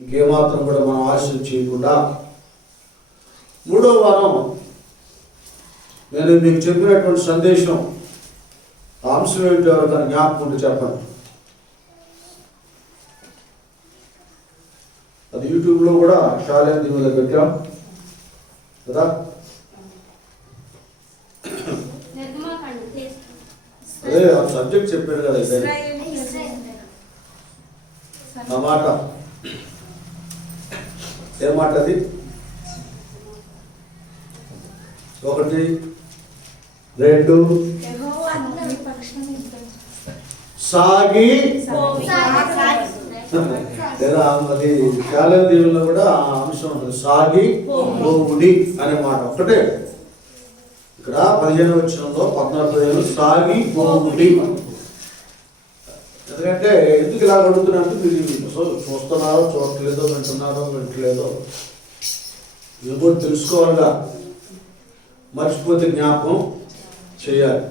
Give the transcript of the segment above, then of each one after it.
ఇంకేమాత్రం కూడా మనం ఆలస్యం చేయకుండా మూడో వారం నేను మీకు చెప్పినటువంటి సందేశం అంశం ఏమిటి ఎవరికైనా జ్ఞాపకం చెప్పండి. అది యూట్యూబ్లో కూడా శాలేం దీవులో పెట్టాం కదా. అదే ఆ సబ్జెక్ట్ చెప్పాడు కదా. ఆ మాట ఏ మాట అది? 1, 2 సాగి లేదా అది శాలేం దీవుల్లో కూడా ఆ అంశం ఉంటుంది. సాగి పోవుడి అనే మాట ఒక్కటే. ఇక్కడ 15వ వచనంలో 14 సాగి పోవుడి. ఎందుకంటే ఎందుకు ఇలా అడుగుతున్నట్టు మీరు చూస్తున్నారో చూడట్లేదో, వింటున్నారో వింటలేదో ఇది కూడా తెలుసుకోవాలిగా. మర్చిపోతే జ్ఞాపకం చేయాలి.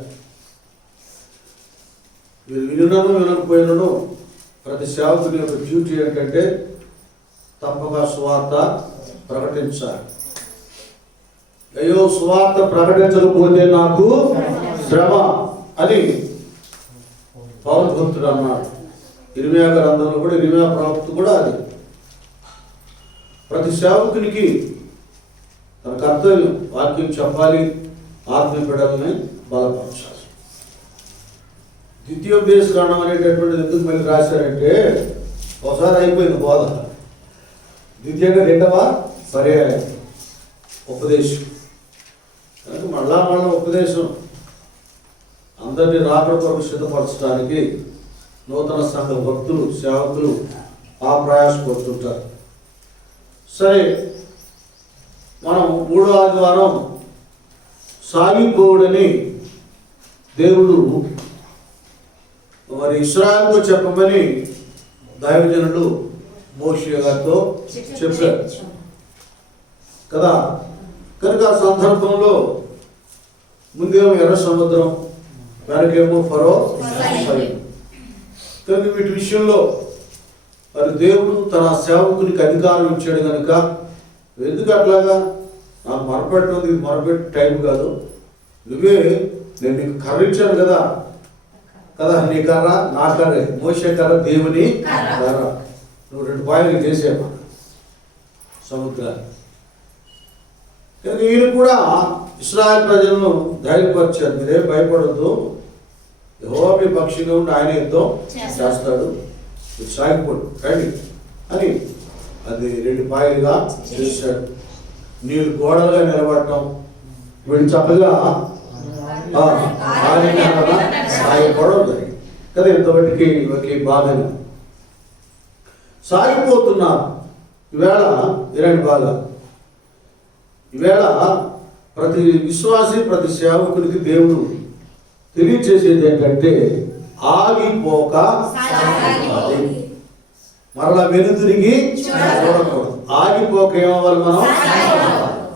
మీరు వినను వినకపోయినను ప్రతి సేవకుని యొక్క డ్యూటీ ఏంటంటే తప్పక సువార్త ప్రకటించాలి. అయ్యో సువార్త ప్రకటించకపోతే నాకు శ్రమ అని పౌలు భక్తుడు అన్నాడు. ఇర్మీయా గ్రంథంలో కూడా, ఇర్మీయా ప్రవక్త కూడా అది. ప్రతి సేవకునికి తన కర్తవ్యం వాక్యం చెప్పాలి, ఆత్మీయ బిడ్డలని బలపరచాలి. ద్వితీయోపదేశ కాండం అనేటటువంటిది ఎందుకు మళ్ళీ రాశారంటే ఒకసారి అయిపోయింది బోధ, ద్వితీయంగా 2వ పర్యాయం ఉపదేశం. కనుక మళ్ళా ఉపదేశం అందరినీ రాకడ కొరకు సిద్ధపరచడానికి నూతన సంఘ భక్తులు సేవకులు ఆ ప్రయాసపడుతుంటారు. సరే, మనం 3వ ఆదివారం సాగిపోవుడని దేవుడు మరి ఇశ్రాయేలుతో చెప్పమని దైవజనులు మోషే గారితో చెప్పారు కదా. కనుక ఆ సందర్భంలో ముందేమో ఎర్ర సముద్రం, వెనకేమో ఫరో సైన్యం. కనుక వీటి విషయంలో మరి దేవుడు తన సేవకునికి అధికారం ఇచ్చాడు కనుక ఎందుకు అట్లాగా నాకు మొరపెట్టింది, ఇది మొరపెట్టి టైం కాదు, నువ్వే నేను నీకు కర్ర ఇచ్చాను కదా కదా, నీ కర్ర నా కర్ర, మోషే కర్ర దేవుని కర్ర, నువ్వు 2 పాయలు చేసేవా సముద్రాన్ని. కానీ ఈయన కూడా ఇశ్రాయేలు ప్రజలను ధైర్యపరిచారు. మీరే భయపడద్దు, యెహోవా మీ పక్షిగా ఉండి ఆయన యుద్ధం చేస్తాడు, మీరు సాగిపోడు రండి అని అది 2 పాయలుగా చేశాడు. నీళ్ళు గోడలుగా నిలబడటం, వీళ్ళు చక్కగా సాగిపోవడం జరిగింది కదా. ఇంతవరకు ఒకే బాధని సాగిపోతున్నారు. ఈవేళ ఇలాంటి బాధ, ఈవేళ ప్రతి విశ్వాసి ప్రతి సేవకునికి దేవుడు తెలియచేసేది ఏంటంటే ఆగిపోక మరలా వెనుతిరిగి చూడకూడదు. ఆగిపోక ఏమవ్వాలి మనం?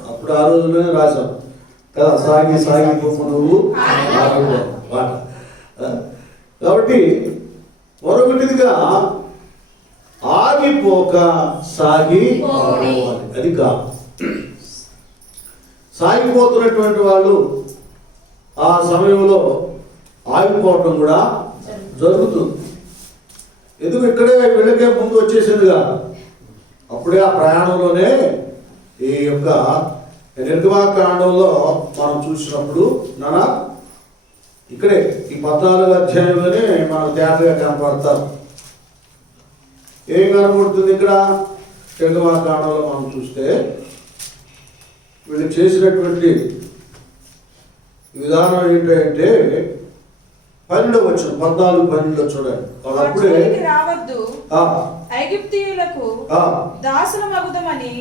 అప్పుడు ఆ రోజుల్లోనే రాశాం కదా, సాగి సాగిపోకు నువ్వు ఆగిపో మాట. కాబట్టి మరొకటిదిగా ఆగిపోక సాగి అది కాదు. సాగిపోతున్నటువంటి వాళ్ళు ఆ సమయంలో ఆగిపోవటం కూడా జరుగుతుంది. ఎందుకు ఇక్కడే వీళ్ళకే ముందు వచ్చేసిందిగా. అప్పుడే ఆ ప్రయాణంలోనే ఈ యొక్క నిర్గమాకాండంలో మనం చూసినప్పుడు నానా ఇక్కడే ఈ 14వ అధ్యాయంలోనే మనకు తేటగా కనపడతారు. ఏం కనపడుతుంది ఇక్కడ నిర్గమాకాండంలో మనం చూస్తే వీళ్ళు చేసినటువంటి విధానం ఏంటంటే 12వ వచనం 14-12 చూడండి. అప్పుడే ఐగుప్తీయులకు దాసులమగుదమని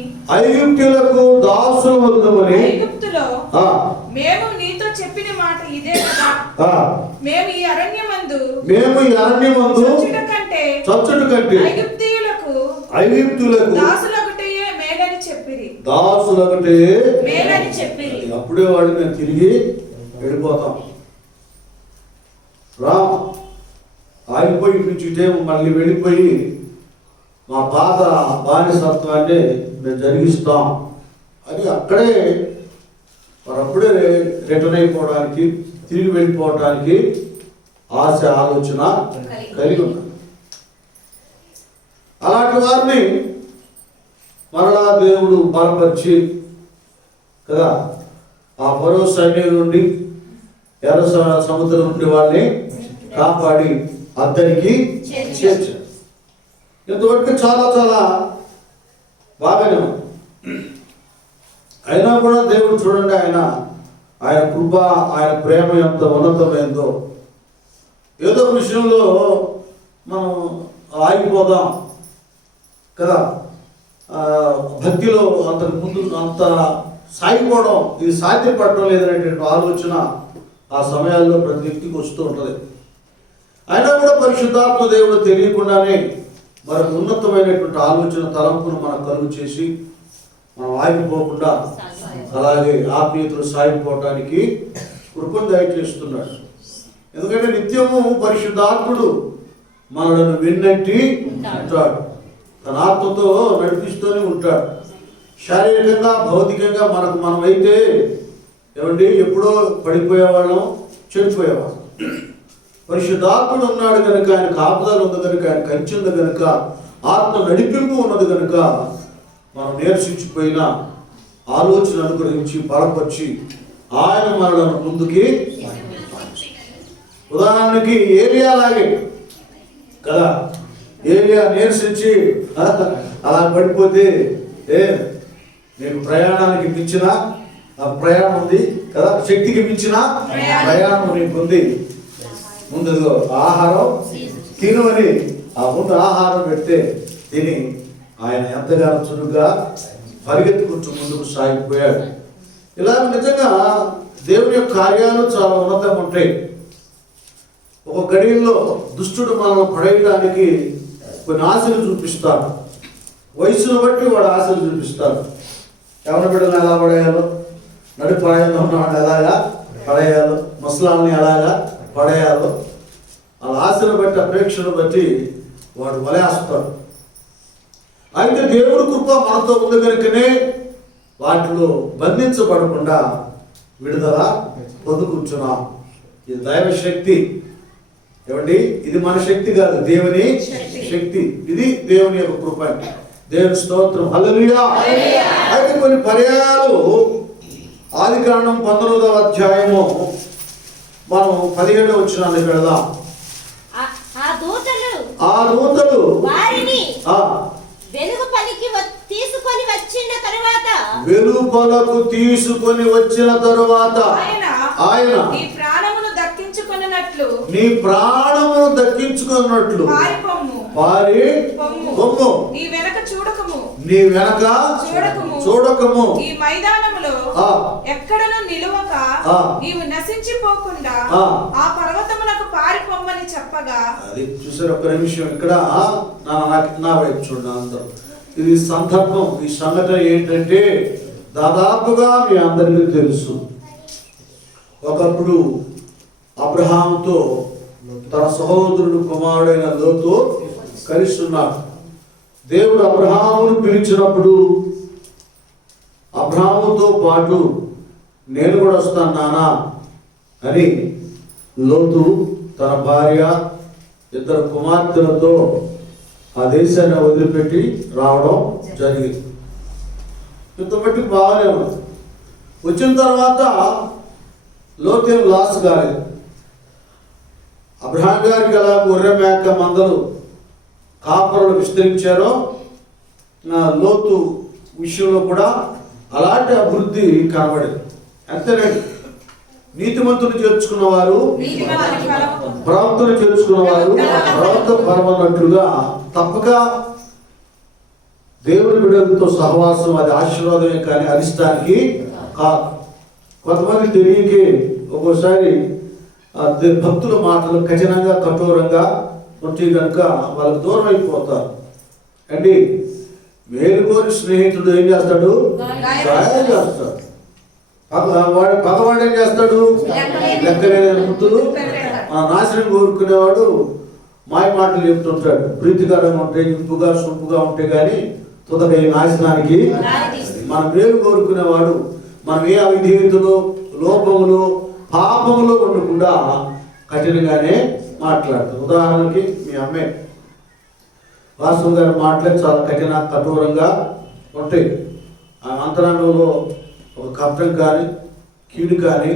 ఐగుప్తులో మేము నీతో చెప్పిన మాట ఇదే కదా, మేము ఈ అరణ్యమందు చచ్చుట కంటే ఐగుప్తీయులకు దాసులొకటే మేలని చెప్పిరి. అప్పుడే వాళ్ళు మేము తిరిగి వెళ్ళిపోతాం, రా ఆగిపోయి నుంచి మళ్ళీ వెళ్ళిపోయి మా పాత బానిసత్వాన్ని మేము జరిగిస్తాం అని అక్కడే వారప్పుడే రిటర్న్ అయిపోవడానికి, తిరిగి వెళ్ళిపోవడానికి ఆశ, ఆలోచన కలిగి ఉన్నారు. అలాంటి వారిని మరలా దేవుడు బలపరిచి కదా ఆ ఫరో సైన్యం నుండి, ఎర్ర సముద్రం నుండి వాళ్ళని కాపాడి అద్దరికి చేర్చాడు. ఇంతవరకు చాలా చాలా బాగానే ఉంది. అయినా కూడా దేవుడు చూడండి, ఆయన కృప, ఆయన ప్రేమ ఎంత ఉన్నతమైందో. ఏదో విషయంలో మనం ఆగిపోదాం కదా, భక్తిలో అంతకు ముందు అంత సాగిపోవడం, ఇది సాధ్యపడటం లేదనేటువంటి ఆలోచన ఆ సమయాల్లో ప్రతి వ్యక్తికి వస్తూ ఉంటుంది. అయినా కూడా పరిశుద్ధాత్మ దేవుడు తెలియకుండానే మరొక ఉన్నతమైనటువంటి ఆలోచన, తలంపును మనకు కలుగు చేసి మనం ఆగిపోకుండా అలాగే ఆత్మీయతలు సాగిపోవటానికి కృపను దయచేస్తున్నాడు. ఎందుకంటే నిత్యము పరిశుద్ధాత్ముడు మనలను విన్నట్టి ఉంటాడు, తన ఆత్మతో నడిపిస్తూనే ఉంటాడు. శారీరకంగా, భౌతికంగా మనమైతే ఏమండి ఎప్పుడో పడిపోయేవాళ్ళం, చెడిపోయేవాళ్ళం. పరిశుద్ధాత్ముడు ఉన్నాడు కనుక, ఆయన కాపుదల ఉంది కనుక, ఆయన కంచె ఉంది కనుక, ఆత్మ నడిపింపు ఉన్నది కనుక మనం నేర్చించిపోయిన ఆలోచన అనుగ్రహించి బలపరిచి ఆయన మనలను ముందుకి. ఉదాహరణకి ఏలియా లాగే కదా, ఏలియా నీరసించి అలా పడిపోతే నీకు ప్రయాణానికి మించిన ప్రయాణం ఉంది కదా, శక్తికి మించిన ప్రయాణం నీకు ఉంది, ముందు ఆహారం తిను అని ఆ ముందు ఆహారం పెడితే తిని ఆయన ఎంతగానో చురుగ్గా పరిగెత్తుకుంటూ ముందుకు సాగిపోయాడు. ఇలా నిజంగా దేవుని యొక్క కార్యాలు చాలా ఉన్నతంగా ఉంటాయి. ఒక గడియల్లో దుష్టుడు మనల్ని పడేయడానికి కొన్ని ఆశలు చూపిస్తాడు. వయసును బట్టి వాడు ఆశలు చూపిస్తాడు. ఎవరి బిడ్డలు ఎలా పడేయాలో, నడి ప్రాయంలో ఉన్నవాడిని ఎలాగా పడేయాలో, ముసలాన్ని ఎలాగా పడేయాలో, వాళ్ళ ఆశను బట్టి, అపేక్షను బట్టి వాడు వలేస్తాడు. అయితే దేవుడి కృప మనతో ఉంది కనుకనే వాటిలో బంధించబడకుండా విడుదల పొందుకుంటున్నాం. ఇది దైవ శక్తి. ఏమండి, ఇది మన శక్తి కాదు, దేవుని శక్తి. ఇది దేవుని యొక్క కృప. దేవుని స్తోత్రం, హల్లెలూయా. అయితే కొన్ని పర్యాయాలు ఆదికాండం 19వ అధ్యాయము మనం 17వ వచనానికి వెళదాం. ఆ దూతలు వారిని వెలుపలకు తీసుకొని వచ్చిన తరువాత ఆయన నీ ప్రాణమును దక్కించుకున్నట్లు పారి పొమ్ము, నీ వెనక చూడకము, ఈ మైదానములో ఎక్కడను నిలువక నీవు నశించిపోకుండా ఆ పర్వతమునకు పారిపోమ్మని చెప్పగా. అది చూసారు. ఒక నిమిషం ఇక్కడ నా వైపు చూడండి అందరూ. ఇది సందర్భం, ఈ సంఘటన ఏంటంటే దాదాపుగా మీ అందరికీ తెలుసు. ఒకప్పుడు అబ్రహాముతో తన సహోదరుడు కుమారుడైన లోతు కలిసి ఉన్నాడు. దేవుడు అబ్రహామును పిలిచినప్పుడు అబ్రహాముతో పాటు నేను కూడా వస్తాను నానా అని లోతు తన భార్య, 2 కుమార్తెలతో ఆ దేశాన్ని వదిలిపెట్టి రావడం జరిగింది. ఇంతబట్టి బాగానే ఉంది. వచ్చిన తర్వాత లోతేం లాస్ కాలేదు. అబ్రహాం గారికి ఎలా గొర్రె మేక మందలు కాపరులు విస్తరించారో లోతు విషయంలో కూడా అలాంటి అభివృద్ధి కనబడింది. అంతేనండి, నీతిమంతులు చేర్చుకున్నవారు ప్రవక్తను చేర్చుకున్నవారు ప్రవక్త పరమన్నట్లుగా తప్పక దేవుని బిడ్డలతో సహవాసం అది ఆశీర్వాదమే కానీ అరిష్టానికి కాదు. కొంతమంది తెలియకే ఒక్కోసారి భక్తుల మాటలు కఠినంగా, కఠోరంగా ఉంటే కనుక వాళ్ళకు దూరం అయిపోతారు. అండి, మేలుకోని స్నేహితుడు ఏం చేస్తాడు? గాయం చేస్తాడు. పగవాడు ఏం చేస్తాడు? లెక్కలేని ముద్దులు నాశనం కోరుకునేవాడు మాయ మాటలు చెప్తుంటాడు. ప్రీతికరంగా ఉంటే, ఇంపుగా సొంపుగా ఉంటే కానీ తుదక ఈ నాశనానికి మన మేలు కోరుకునేవాడు. మనం ఏ అవిధేయతలో, లోపములో, పాపములో ఉండకుండా కఠినంగానే మాట్లాడతాం. ఉదాహరణకి మీ అమ్మే వాస్తవం గారి మాటలే చాలా కఠోరంగా ఉంటాయి. ఆ అంతరంగంలో ఒక కప్తం కానీ, కీడు కానీ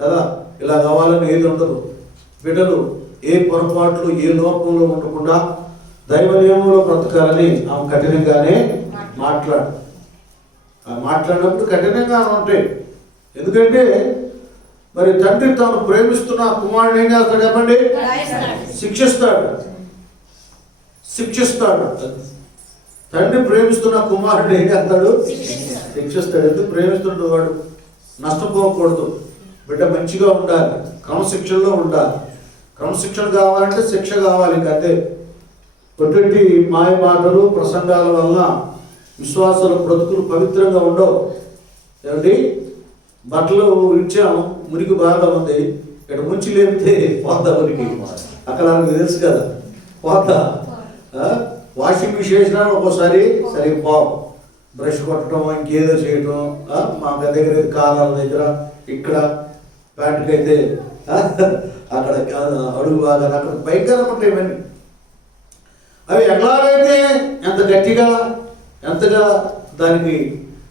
కదా, ఇలా కావాలని ఏది ఉండదు. బిడ్డలు ఏ పొరపాట్లు, ఏ లోపంలో ఉండకుండా దైవ నియమంలో బ్రతకాలని ఆమె కఠినంగానే మాట్లాడినప్పుడు కఠినంగా ఉంటాయి. ఎందుకంటే మరి తండ్రి తాను ప్రేమిస్తున్న కుమారుడు ఏం చేస్తాడు చెప్పండి? శిక్షిస్తాడు. తండ్రి ప్రేమిస్తున్న కుమారుడు ఏం చేస్తాడు? శిక్షిస్తాడు. ఎందుకు ప్రేమిస్తున్నాడు? వాడు నష్టపోకూడదు, బిడ్డ మంచిగా ఉండాలి, క్రమశిక్షణలో ఉండాలి. క్రమశిక్షణ కావాలంటే శిక్ష కావాలి. ఇంకంతే. అటువంటి మాయ మాటలు, ప్రసంగాల వల్ల విశ్వాసాల బ్రతుకులు పవిత్రంగా ఉండవు. ఏమిటి? బట్టలు ఇచ్చాం, మురికి బాగా ఉంది, ఇక్కడ ముంచి లేపితే పోతా మురికి. అక్కడ నాకు తెలుసు కదా, పోతా. వాషింగ్ మిషన్ ఒక్కోసారి సరిగ్గా పోవు. బ్రష్ కొట్టడం, ఇంకేదో చేయటం. మా దగ్గర కాలాల దగ్గర, ఇక్కడ ప్యాంటుకి అయితే అక్కడ అడుగు బాగా, అక్కడ భయంకరంగా ఉంటాయి ఇవన్నీ. అవి ఎలాగైతే ఎంత గట్టిగా, ఎంతగా దానికి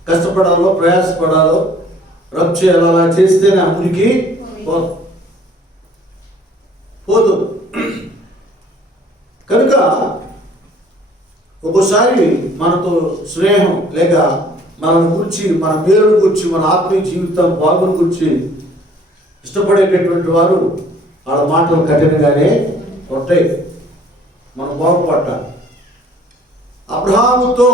కష్టపడాలో, ప్రయాసపడాలో, రబ్ చేయాలో అలా చేస్తేనే ఆ మురికి పోదు. కనుక ఒక్కోసారి మనతో స్నేహం లేక మన గురించి, మన మేలును గురించి, మన ఆత్మీయ జీవితం బాగుని గురించి ఇష్టపడేటటువంటి వారు వాళ్ళ మాటలు కఠినంగానే ఉంటాయి. మనం బాగుపడ్డాం. అబ్రహాముతో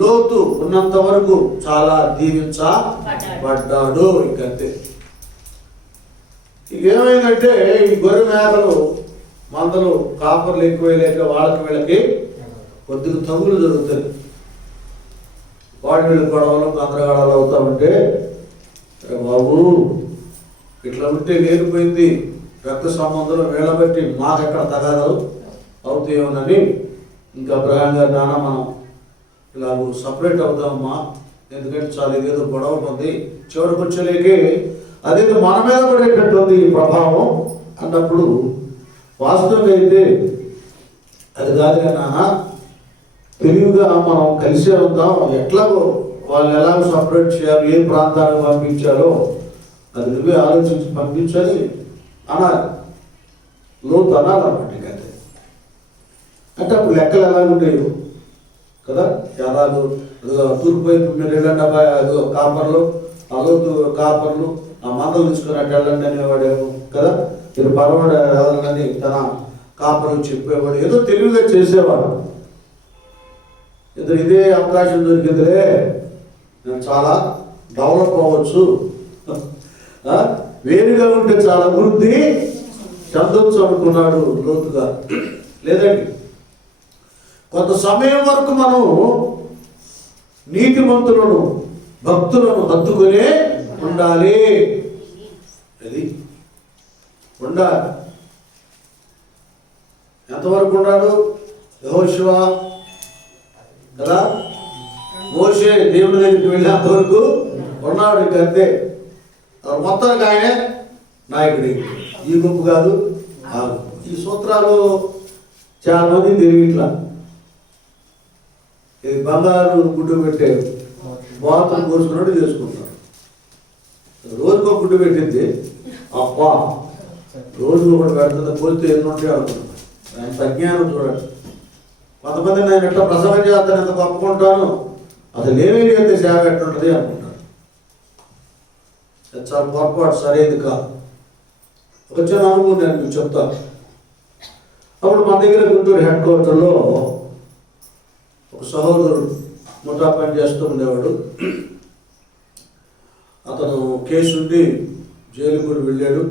లోతు ఉన్నంత వరకు చాలా దీవించబడ్డాడు. ఇంకంతే. ఏమైందంటే ఈ గొర్రె మేకలు, మందలు, కాపర్లు ఎక్కువ లేక వీళ్ళకి కొద్దిగా తగులు జరుగుతుంది. వీళ్ళు గొడవలు, గందరగోళాలు అవుతా ఉంటే, బాబు ఇట్లా ఉంటే లేనిపోయింది, రక్త సంబంధంలో వీళ్ళ బట్టి మాకెక్కడ తగాదాలు అవుతాయేమోనని ఇంకా అబ్రహాం గారి నాన్న మనం ఇలా సపరేట్ అవుతామమ్మా, ఎందుకంటే చాలా ఇదేదో గొడవ ఉంది, చివరికి వచ్చేలేకే అదేదో మన మీద పడేటట్టుంది ఈ ప్రభావం అన్నప్పుడు, వాస్తవంగా అయితే అది కాదుగా నాన్న, తెలివిగా మనం కలిసే ఉంటాం, ఎట్లాగో వాళ్ళు ఎలాగో సపరేట్ చేయాలి, ఏ ప్రాంతానికి పంపించాలో అది నువ్వే ఆలోచించి పంపించాలి అనాలి. లోతు అనాలన్నమాట. ఇంకైతే అంటే అప్పుడు లెక్కలు ఎలాగుంటాయో కదా, ఎలాగో తూర్పు వైపు మీరు వెళ్ళండి అబ్బాయి, అదో కాపర్లు, అలోతు కాపర్లు ఆ మందలు తీసుకున్నట్టు వెళ్ళండి అనేవాడేమో కదా, మీరు పరవాడు వెళ్ళాలని తన కాపర్లు చెప్పేవాడు, ఏదో తెలివిగా చేసేవాడు. ఇదే అవకాశం దొరికిందిలే, నేను చాలా డెవలప్ అవ్వచ్చు, వేరుగా ఉంటే చాలా అభివృద్ధి చెందొచ్చు అనుకున్నాడు లోతుగా. లేదండి, కొంత సమయం వరకు మనం నీతిమంతులను, భక్తులను హత్తుకునే ఉండాలి. అది ఉండాలి. ఎంతవరకు ఉన్నాడు యెహోషువ కదా, మోషే దేవుని దగ్గరికి వెళ్ళేంత వరకు ఉన్నాడు. ఇంకంతే. మొత్తానికి ఆయన నాయకుడి, ఈ గుంపు కాదు ఆ గుంపు. ఈ సూత్రాలు చాలా మంది తెలియట్లా. ఇది బంగారు గుడ్డు పెట్టే బాతులు కోసుకున్నట్టు చేసుకుంటారు. రోజుకు ఒక గుడ్డు పెట్టింది, అబ్బా రోజు ఒకటి పెడుతుంది, పోతే ఎన్ని ఉంటాయి అనుకుంటున్నాను. ఆయన అజ్ఞానం చూడండి. కొంతమంది నేను ఎట్లా ప్రసవం చేస్తాను, ఎంత కప్పుకుంటాను, అసలు లేని అయితే సేవ ఎట్లుంటుంది అనుకుంటాను. చాలా పొరపాటు, సరైనది కాదు. ఒక చిన్న అనుభవం నేను మీకు చెప్తాను. అప్పుడు మన దగ్గర గుంటూరు హెడ్ క్వార్టర్లో ఒక సహోదరుడు ముఠా పని చేస్తూ ఉండేవాడు. అతను కేసు ఉండి జైలు కూడా వెళ్ళాడు.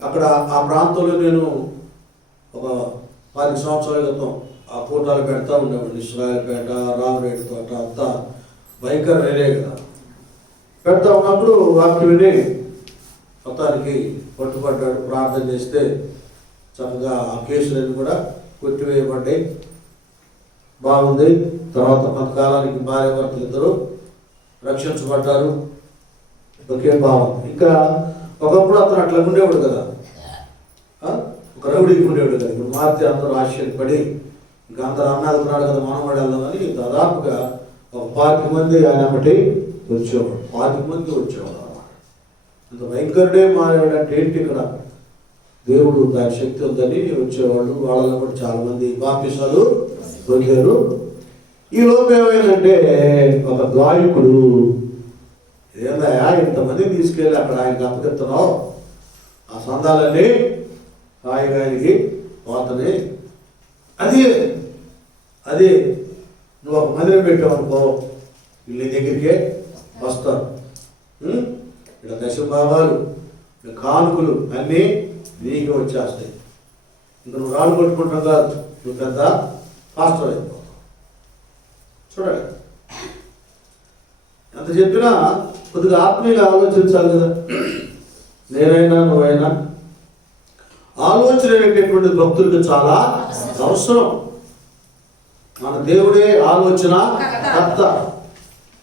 అక్కడ ఆ ప్రాంతంలో నేను ఒక 10 సంవత్సరాల క్రితం ఆ ఫోటోలు పెడతా ఉండేవాడు. ఇస్రాయల్పేట, రామరేడుపేట అంతా భయంకర వేరే కదా. పెడతా ఉన్నప్పుడు వాక్యం విని మొత్తానికి పట్టుబడ్డాడు. ప్రార్థన చేస్తే చక్కగా ఆ కేసులన్నీ కూడా కొట్టివేయబడ్డాయి. బాగుంది. తర్వాత కొంతకాలానికి భార్య భర్తలు ఇద్దరు రక్షించబడ్డారు. ఒకే బాగుంది. ఇంకా ఒకప్పుడు అతను అట్లా ఉండేవాడు కదా, ఒక రౌడీకి ఉండేవాడు కదా. ఇప్పుడు మారితే అందరూ ఆశ్చర్యపడి ఇంకా అందరూ అన్నాడుతున్నాడు కదా, మనవాడు వెళ్దామని దాదాపుగా ఒక 5 మంది ఆయన బట్టి వచ్చేవాడు. 5 మంది వచ్చేవాడు అన్నమాట. అంత భయంకరుడే మారేవాడు అంటే ఏంటి? ఇక్కడ దేవుడు దాని శక్తి ఉందని వచ్చేవాళ్ళు. వాళ్ళలో కూడా చాలా మంది బాప్తిసాలు పొందారు. ఈ లోపు ఏమైందంటే ఒక గాయకుడు, ఏందయ్యా ఇంతమంది తీసుకెళ్ళి అక్కడ ఆయనకి అప్పగిస్తున్నావు, ఆ సందాలన్నీ హాయిగా ఆయనకి పోతని, అది నువ్వు ఒక మందిరం పెట్టావు అనుకో, వీళ్ళ దగ్గరికే వస్తారు. ఇక్కడ దశభాగాలు, కానుకలు అన్నీ నీకే వచ్చేస్తాయి. ఇంకా నువ్వు రాళ్ళు కొట్టుకుంటావు కాదు, నువ్వు పెద్ద పాస్టర్ అయిపోతావు. చూడండి, ఎంత చెప్పినా కొద్దిగా ఆత్మీయంగా ఆలోచించాలి కదా. నేనైనా నువ్వైనా ఆలోచన అనేటటువంటి భక్తులకు చాలా అవసరం. మన దేవుడే ఆలోచన కర్త.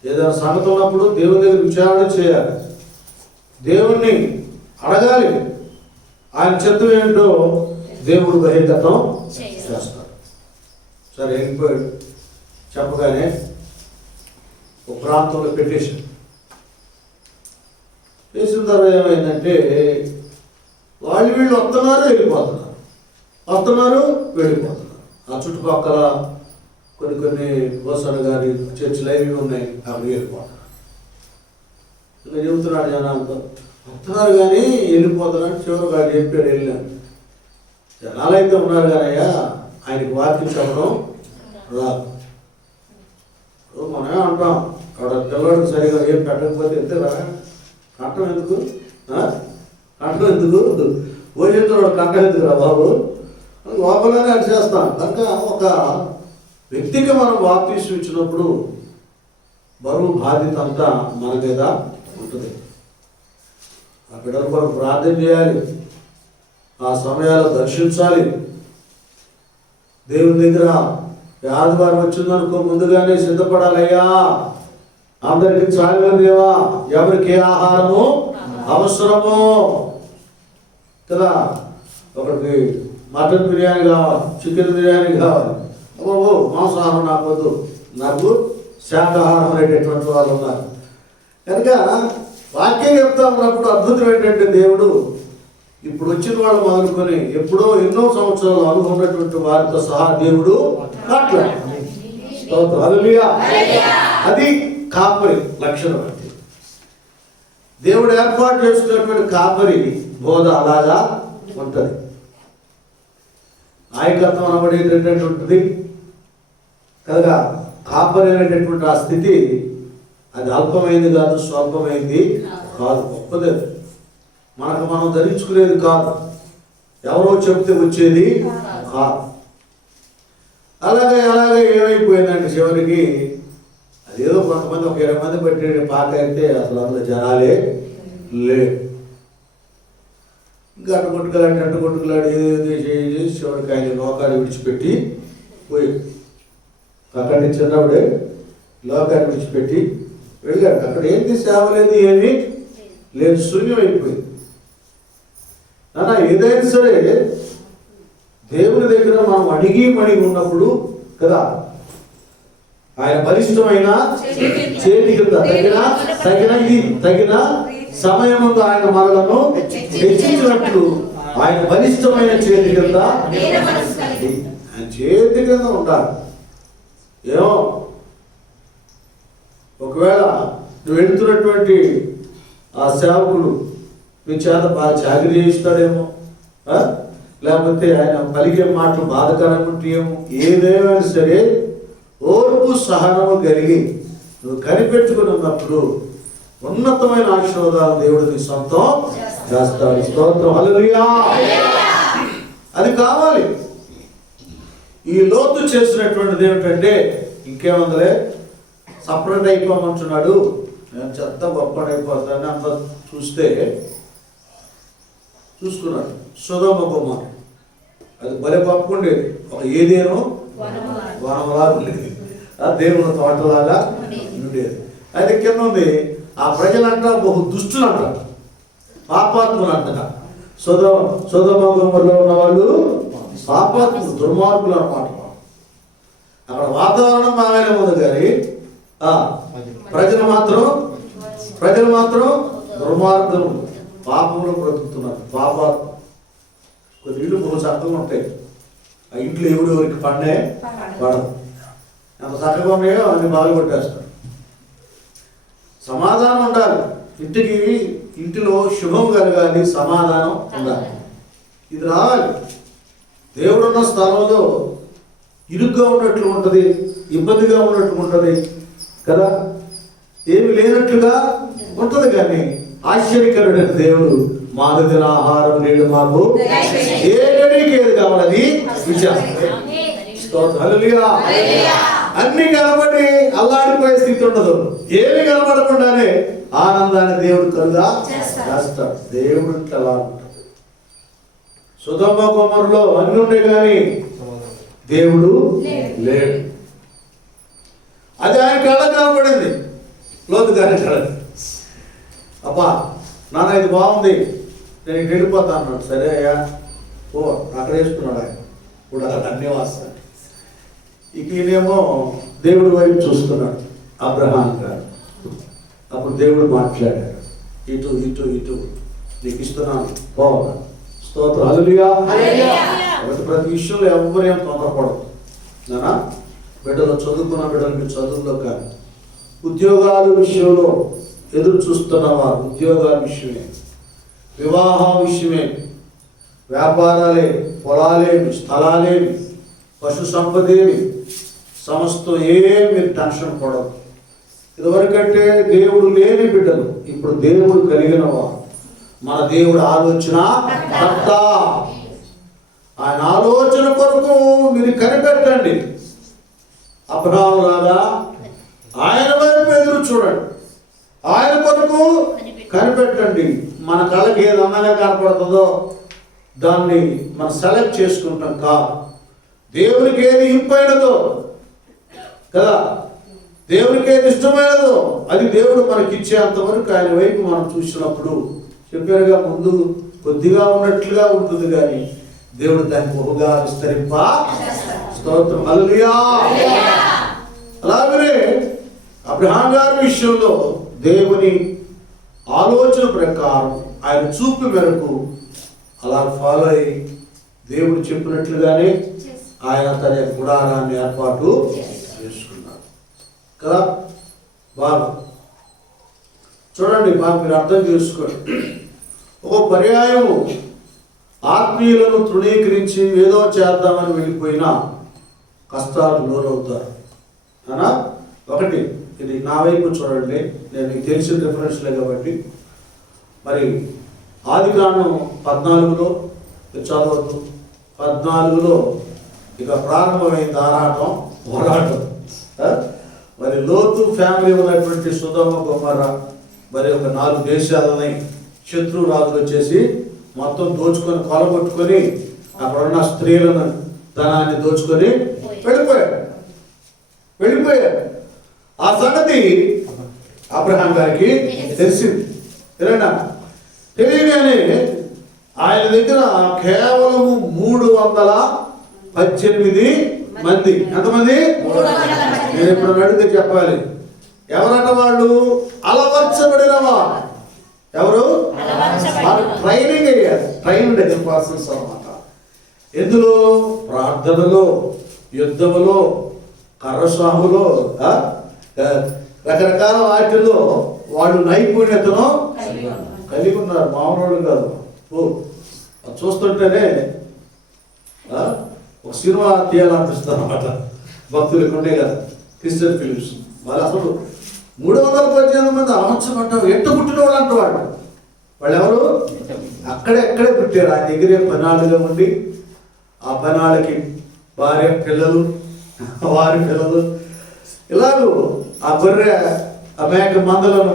ఏదైనా సంగతి ఉన్నప్పుడు దేవుని దగ్గర విచారణ చేయాలి, దేవుణ్ణి అడగాలి. ఆయన చిత్తం ఏంటో దేవుడు బహిర్గతం చేస్తాడు. సరే వెళ్ళిపోయాడు. చెప్పగానే ఒక ప్రాంతంలో పెట్టేశాడు. చేసిన తర్వాత ఏమైందంటే వీళ్ళు వస్తున్నారు వెళ్ళిపోతున్నారు. ఆ చుట్టుపక్కల కొన్ని బోసలు కానీ చర్చిలు అవి ఉన్నాయి, అవి వెళ్ళిపోతున్నారు. ఇంకా చెబుతున్నాడు జనాలతో, వస్తున్నారు కానీ వెళ్ళిపోతున్నాడు. చివరికి ఆయన చెప్పాడు, వెళ్ళాను. జనాలు అయితే ఉన్నారు కానయ్యా, ఆయనకి వాక్యం చెప్పడం రాదు. మనమే అంటాం, అక్కడ పిల్లడికి సరిగా ఏం పెట్టకపోతే ఎంతరా కంఠం ఎందుకు భోజనంతో కంఠం ఎందుకురా బాబు, లోపలనే అది చేస్తాం. కనుక ఒక వ్యక్తికి మనం బాప్తీసం ఇచ్చినప్పుడు బరువు బాధ్యత అంతా మన మీద ఉంటుంది. ఆ బిడ్డల కొరకు ప్రార్థన చేయాలి, ఆ సమయాలు దర్శించాలి. దేవుని దగ్గర ఆదివారం వచ్చిందనుకో ముందుగానే సిద్ధపడాలయ్యా, అందరికి చాలు దేవా, ఎవరికి ఏ ఆహారము అవసరమో కదా. ఒకరికి మటన్ బిర్యానీ కావాలి, చికెన్ బిర్యానీ కావాలి. బాబు మాంసాహారం నాకు వద్దు, నాకు శాకాహారం అనేటటువంటి వాళ్ళు ఉన్నారు. కనుక వాక్యం చెప్తా ఉన్నప్పుడు అద్భుతం ఏంటంటే దేవుడు ఇప్పుడు వచ్చిన వాళ్ళు మొదలుకొని ఎప్పుడో ఎన్నో సంవత్సరాలు అనుకున్నటువంటి వారితో సహా దేవుడు మాట్లాడాడు. అది కాపరి లక్షణం. అంటే దేవుడు ఏర్పాటు చేసుకున్నటువంటి కాపరి బోధ అలాగా ఉంటుంది. నాయకత్వం అనబడేటటువంటిది కదా. కాపరి అనేటటువంటి ఆ స్థితి అది అల్పమైంది కాదు, స్వల్పమైంది కాదు, గొప్పది. మనకు మనం ధరించుకునేది కాదు, ఎవరో చెప్తే వచ్చేది కాదు. అలాగే ఏమైపోయిందంటే చివరికి అదేదో కొంతమంది ఒక 20 మంది పెట్టి పాట అయితే అసలు అందులో జనాలే లేడు. ఇంకా అట్టుకొట్టుకులాడి ఏదేదో చేసి చివరికి ఆయన లోకాన్ని విడిచిపెట్టి పోయి, అక్కడి నుంచి చిన్నప్పుడే లోకాన్ని విడిచిపెట్టి వెళ్ళాడు. అక్కడ ఏంటి సేవ లేదు, ఏమీ లేదు, శూన్యం అయిపోయింది. ఏదైనా సరే దేవుని దగ్గర మనం అడిగి ఉన్నప్పుడు కదా, ఆయన బలిష్టమైన చేతి కింద తగిన సమయం ముందు ఆయన మనలను హెచ్చించినట్లు ఆయన బలిష్టమైన చేతి కింద ఆయన చేతి కింద ఉండాలి. ఏమో ఒకవేళ నువ్వు వెళుతున్నటువంటి ఆ సేవకుడు మీ చేత బాగా చాకరీ చేయిస్తాడేమో, లేకపోతే ఆయన పలికే మాటలు బాధకరంగా ఉంటాయేమో. ఏదేమైనా సరే ఓర్పు సహనము కలిగి నువ్వు కనిపెట్టుకుని ఉన్నప్పుడు ఉన్నతమైన ఆశీర్వాదాలు దేవుడికి సొంతం చేస్తాడు. స్తోత్రం, హల్లెలూయా. అది కావాలి. ఈ లోతు చేసినటువంటిది ఏమిటంటే ఇంకేముందలే, సపరేట్ అయిపోమంటున్నాడు, నేను చెత్త గొప్పడైపోతానని అంత చూసుకున్నాడు. సొదొమ గొమొర్రా అది భలే పప్పుకుండేది. ఒక ఏదేనో వనములా ఉండేది, ఆ దేవుని తోటలాగా ఉండేది. అయితే కింద ఉంది, ఆ ప్రజలంట బహు దుష్టులంట, పాపాత్ములంట. సొదొమ గొమొర్రాలో ఉన్న వాళ్ళు పాపాత్ములు, దుర్మార్గులు అన్నమాట. అక్కడ వాతావరణం బాగానే ఉంది కానీ ప్రజలు మాత్రం దుర్మార్గం, పాపంలో బ్రతుకుతున్నారు. పాపాత్మ. కొన్ని ఇళ్ళు బహు చక్కగా ఉంటాయి, ఆ ఇంట్లో ఎవరికి పడదు. ఎంత చక్కగా ఉన్నాయో అన్ని బాగా కొట్టేస్తారు. సమాధానం ఉండాలి ఇంటిలో శుభం కలగాలి, సమాధానం ఉండాలి. ఇది రావాలి. దేవుడున్న స్థలంలో ఇరుగ్గా ఉన్నట్లు ఉంటుంది, ఇబ్బందిగా ఉన్నట్లు ఉంటుంది కదా, ఏమి లేనట్లుగా ఉంటుంది. కానీ ఆశ్చర్యకరుడైన దేవుడు మానదిన ఆహారం నేడు మాకు ఏ గడికి ఏది కావాలని అన్ని కనబడి అల్లాడిపోయే స్థితి ఉండదు. ఏమి కనబడకుండానే ఆనందాన్ని దేవుడు కలుగా చేస్తాడు. దేవుడు అలా ఉంటాడు. సొదొమ గొమొర్రాలో అన్ని ఉండే కానీ దేవుడు లేడు. అది ఆయన కళ్ళకు కనబడింది, లోతు గారి కళ్ళకి. అబ్బా నాన్న ఇది బాగుంది, నేను ఇటు వెళ్ళిపోతాను అన్నాడు. సరే అయ్యా ఓ అక్కడ వేసుకున్నాడు ఆయన ఇప్పుడు అలా అన్నీ వస్తాడు. ఇక ఈయనేమో దేవుడి వైపు చూస్తున్నాడు, అబ్రహాం గారు. అప్పుడు దేవుడు మాట్లాడాడు, ఇటు ఇటు ఇటు నీకు ఇస్తున్నాను పో. స్తోత్రం, హల్లెలూయా. ప్రతి విషయంలో ఎవరేం తొందరపడదు నానా. బిడ్డలు చదువుకున్న బిడ్డలు మీరు చదువులో కానీ, ఉద్యోగాల విషయంలో ఎదురు చూస్తున్నవా, ఉద్యోగాల విషయమే, వివాహం విషయమే, వ్యాపారాలే, పొలాలేమి, స్థలాలేమి, పశు సంపదేమి, సమస్తం ఏం మీరు టెన్షన్ పడదు. ఇదివరకంటే దేవుడు లేని బిడ్డలు, ఇప్పుడు దేవుడు కలిగిన వారు. మన దేవుడు ఆలోచన కర్త. ఆయన ఆలోచన కొరకు మీరు కనిపెట్టండి. అబ్రహాము లాగా ఆయన వైపు ఎదురు చూడండి, ఆయన కొరకు కనిపెట్టండి. మన కళకి ఏది అందంగా కనపడుతుందో దాన్ని మనం సెలెక్ట్ చేసుకుంటాం కాదు. దేవునికి ఏది ఇంపైనదో కదా, దేవునికి ఏది ఇష్టమైనదో అది దేవుడు మనకి ఇచ్చేంతవరకు ఆయన వైపు మనం చూసినప్పుడు, చెప్పారుగా ముందు కొద్దిగా ఉన్నట్లుగా ఉంటుంది కానీ దేవుడు దాన్ని బహుగా విస్తరింప. స్తోత్రం, హల్లెలూయా. అలాగనే అబ్రహాం గారి విషయంలో దేవుని ఆలోచన ప్రకారం ఆయన చూపు మేరకు అలా ఫాలో అయ్యి దేవుడు చెప్పినట్లుగానే ఆయన తన గుడారాన్ని ఏర్పాటు చేసుకున్నాడు కదా. బాగా చూడండి, బాగా మీరు అర్థం చేసుకోండి. ఒక పర్యాయము ఆత్మీయులను తృణీకరించి ఏదో చేద్దామని వెళ్ళిపోయినా కష్టాలకు లోనవుతారు అనా. ఒకటి ఇది నా వైపు చూడండి, నేను మీకు తెలిసిన రిఫరెన్స్లే కాబట్టి. మరి ఆదికాండం 14లో చదవద్దు. 14లో ఇక ప్రారంభమైంది పోరాటం. మరి లోతు ఫ్యామిలీ ఉన్నటువంటి సొదొమ గొమొర్రా మరి ఒక 4 దేశాలని శత్రు రాజులు వచ్చేసి మొత్తం దోచుకొని కొలగొట్టుకొని అక్కడ ఉన్న స్త్రీలను ధనాన్ని దోచుకొని వెళ్ళిపోయారు. ఆ సంగతి అబ్రహాం గారికి తెలిసింది. తెలియగానే ఆయన దగ్గర కేవలం 318 మంది. ఎంతమంది? నేను ఇప్పుడు అడిగితే చెప్పాలి. ఎవరట వాళ్ళు? అలవర్చబడినవా. ఎవరు? ట్రైనింగ్ అయ్యారు, ట్రైన్డ్ పర్సన్స్ అన్నమాట. ఎందులో? ప్రార్థనలో, యుద్ధములో, కర్రస్వాములో, రకరకాల వాటిల్లో వాళ్ళు నైపుణ్యతను కలిగి ఉన్నారు. మామూలు కాదు. చూస్తుంటేనే ఒక సినిమా తీయాలనిపిస్తుంది అన్నమాట. భక్తులకు ఉండే కదా క్రిస్టియన్ ఫిలిమ్స్. వాళ్ళు అసలు 318 మంది అమర్చబడ్డారు. ఎట్ట పుట్టిన వాళ్ళు అంట వాళ్ళు ఎవరు? అక్కడే పుట్టారు. ఆయన దగ్గరే పనాలుగా ఉండి ఆ పనాలకి భార్య, పిల్లలు, వారి పిల్లలు, ఇలాగూ ఆ గొర్రె, ఆ మేక మందలను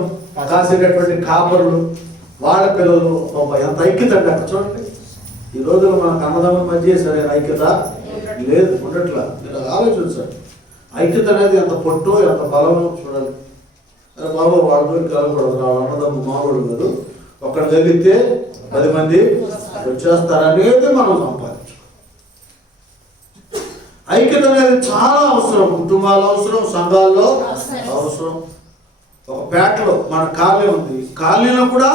కాసేటటువంటి కాపరులు, వాళ్ళ పిల్లలు. ఎంత ఐక్యత అండి అక్కడ చూడండి. ఈ రోజుల్లో మనకు అన్నదమ్ముల మధ్య సరైన ఐక్యత లేదు, ఉండట్లా. మీరు ఆలోచించండి, ఐక్యత అనేది ఎంత పొట్టో ఎంత బలమో చూడాలి. అరే బాబు వాళ్ళ పేరు కలగకూడదు, వాళ్ళ అన్నదమ్ము మామూడు కాదు, ఒక్కడ కలిగితే 10 మంది వచ్చేస్తారనేది మనం సంపాదించుకోవాలి. ఐక్యత అనేది చాలా అవసరం, కుటుంబాలు అవసరం, సంఘాల్లో అవసరం. ఒక పేటలో మన కాలనీ ఉంది, కాలనీలో కూడా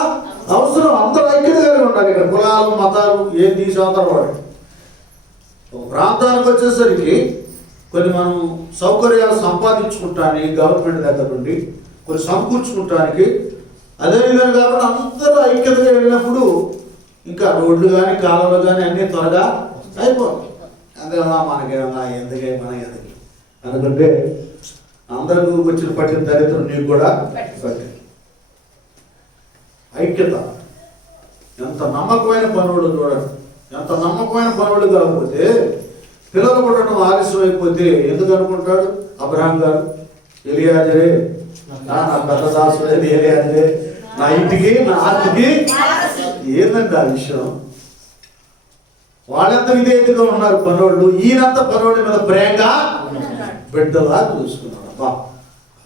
అవసరం. అందరూ ఐక్యత కలిగి ఉండాలి. ఇక్కడ కులాలు మతాలు ఏం తీసి అవతల వాడు. ఒక ప్రాంతానికి వచ్చేసరికి కొన్ని మనం సౌకర్యాలు సంపాదించుకుంటానికి గవర్నమెంట్ దగ్గర నుండి కొన్ని సమకూర్చుకుంటానికి అదేవిధంగా కాబట్టి అందరూ ఐక్యతగా వెళ్ళినప్పుడు ఇంకా రోడ్లు కానీ కాలువలు కానీ అన్నీ త్వరగా అయిపోతాయి. అందువల్ల మనకేమన్నా ఎందుకే మన ఎందుకు అనుకుంటే అందరూ వచ్చిన పట్టిన దరిద్రం నీకు కూడా పట్టి. ఐక్యత ఎంత నమ్మకమైన పనులు చూడండి, ఎంత నమ్మకమైన పనులు కాకపోతే పిల్లలు పుట్టడం ఆలస్యం అయిపోతే ఎందుకు అనుకుంటాడు అబ్రహాం గారు, ఎలియాజరే నా పెద్ద దాసుడేది ఎలియాజరే నా ఇంటికి నా ఆస్తికి ఏందండి ఆ విషయం. వాళ్ళంత విధేయతగా ఉన్నారు పనోళ్ళు, ఈయనంత పనోళ్ళ మీద ప్రేమగా బిడ్డలా చూసుకున్నాడు. అబ్బా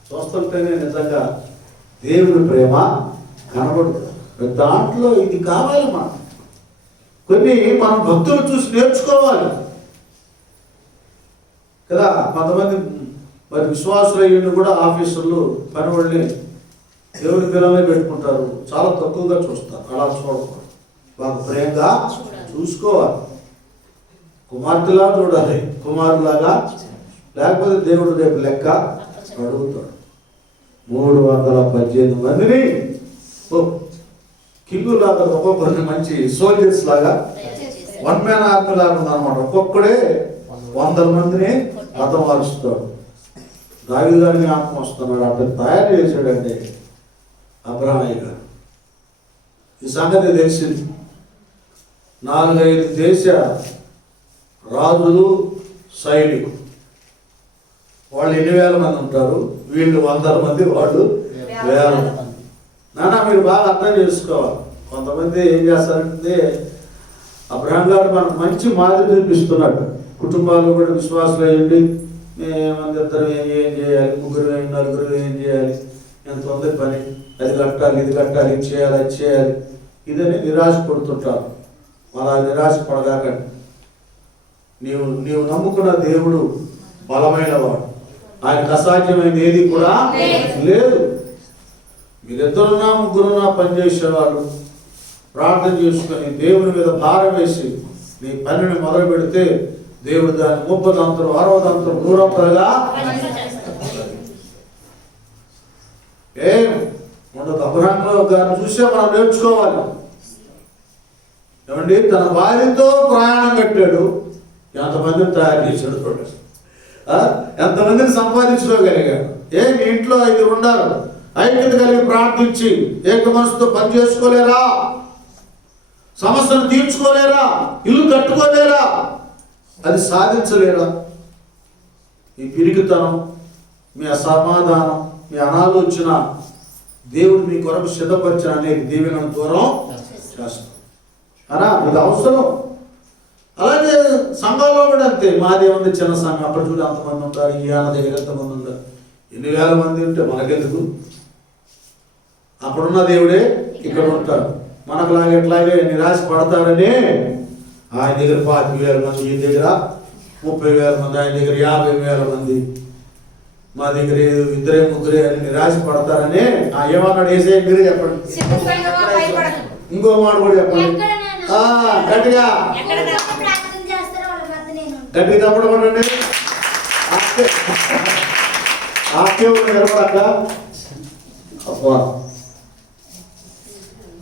చూస్తుంటేనే నిజంగా దేవుడి ప్రేమ కనబడుతుంది. దాంట్లో ఇది కావాలి. కొన్ని మనం భక్తులు చూసి నేర్చుకోవాలి కదా. కొంతమంది మరి విశ్వాసులయ్యుని కూడా ఆఫీసర్లు పని వాళ్ళని దేవుడి పిల్లల్ని పెట్టుకుంటారు, చాలా తక్కువగా చూస్తారు. అలా చూడకూడదు, బాగా ప్రేమగా చూసుకోవాలి. కుమార్తెలా చూడాలి, కుమారులాగా, లేకపోతే దేవుడు రేపు లెక్క అడుగుతాడు. 318 మందిని కింగు లాగా ఒక్కొక్కరిని మంచి సోల్జర్స్ లాగా 1 మ్యాన్ ఆర్మీ లాగా ఉందన్నమాట. ఒక్కొక్కడే 100 మందిని హతమారుస్తాడు. దావీదు గారిని ఆత్మ వస్తున్నాడు, అతను తయారు చేశాడంటే అబ్రహామయ్య గారు. ఈ సంగతి తెలిసింది. 4-5 దేశ రాజులు సైనికులు వాళ్ళు 8,000 మంది ఉంటారు, వీళ్ళు 100 మంది, వాళ్ళు 1,000 మంది. నాన్న మీరు బాగా అర్థం చేసుకోవాలి. కొంతమంది ఏం చేస్తారంటే అబ్రహాం గారు మనకు మంచి మాదిరి చూపిస్తున్నాడు. కుటుంబాలు కూడా విశ్వాసాలు అయ్యండి, మేమంది ఇద్దరు ఏం చేయాలి, ముగ్గురు నలుగురు ఏం చేయాలి, ఎంత ఉంది పని, అది కట్టాలి ఇది కట్టాలి, ఇది చేయాలి అది చేయాలి, ఇదని నిరాశ పడుతుంటారు. అలా నిరాశ పడగాకండి. నీవు నమ్ముకున్న దేవుడు బలమైన వాడు, ఆయనకు అసాధ్యమైన ఏది కూడా లేదు. మీరిద్దరున్నా ముగ్గురున్నా పనిచేసేవాళ్ళు ప్రార్థన చేసుకొని దేవుని మీద భారం వేసి నీ పనిని మొదలు పెడితే దేవుడు దాన్ని 30 60 100 ఏం ఉండదు. అబ్రహాం గారిని చూసే మనం నేర్చుకోవాలి. ఏమండి, తన భార్యతో ప్రయాణం కట్టాడు, ఎంతమందిని తయారు చేశాడు చూడండి. ఎంతమందిని సంపాదించుకోగలిగాడు. మీ ఇంట్లో 5 ఉండాలి, ఐక్యత కలిగి ప్రార్థించి ఏక మనసుతో పని చేసుకోలేరా, సమస్యను తీర్చుకోలేరా, ఇల్లు కట్టుకోలేరా, అది సాధించలేరా? ఈ పిరికితనం, మీ అసమాధానం, మీ అనాలోచన దేవుడు మీ కొరకు సిద్ధపరిచిన అనేక దీవెనను దూరం చేస్తాం అనా, ఇది అవసరం. అలాగే సంఘాల్లో కూడా అంతే. మాదేముంది చిన్న సంఘం, అప్పుడు చూడు అంతమంది ఉంటారు, ఈ ఆన దగ్గర ఎంతమంది ఉంటారు, 8,000 మంది ఉంటే మనకెందుకు? అప్పుడున్న దేవుడే ఇక్కడ ఉంటాడు. మనకు ఎట్లాగే నిరాశ పడతారని ఆయన దగ్గర 25,000 మంది, ఈ దగ్గర 30,000 మంది, ఆయన దగ్గర 50,000 మంది, మా దగ్గర 2 3 అని నిరాశ పడతారని ఏమన్నాడు ఏసయ్య? మీరు చెప్పండి, ఇంకో మాట కూడా చెప్పండి గట్టిగా గట్టిగా తప్పడమండి. ఆకే నిలబడక అబ్బా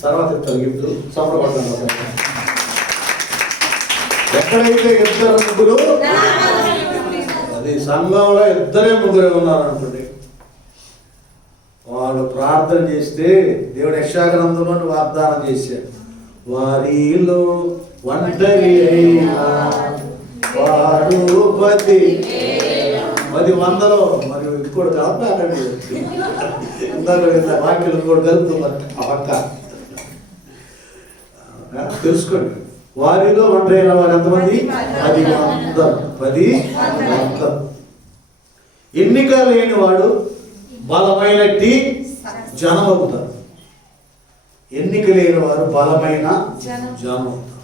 తర్వాత గిఫ్ట్ సంబరపడ్డాను. ఎక్కడైతే 2 ముగ్గురు, అది సంఘంలో 2 ముగ్గురే ఉన్నారనుకోండి, వాళ్ళు ప్రార్థన చేస్తే దేవుడు యెషయా వాగ్దానం చేశాడు, వారిలో ఒంటరి అయినా వాడు 10 వందలో. మరి ఇంకోటి కలపాకండి, ఇందాక వాక్యం ఇంకోటి కలుపుతున్నారు ఆ పక్క తెలుసుకోండి. వారిలో ఒంటరి అయిన వారు ఎంతమంది? 10,000. ఎన్నిక లేని వాడు బలమైనట్టి జనం అవుతారు. ఎన్నిక లేని వారు బలమైన జనం అవుతారు.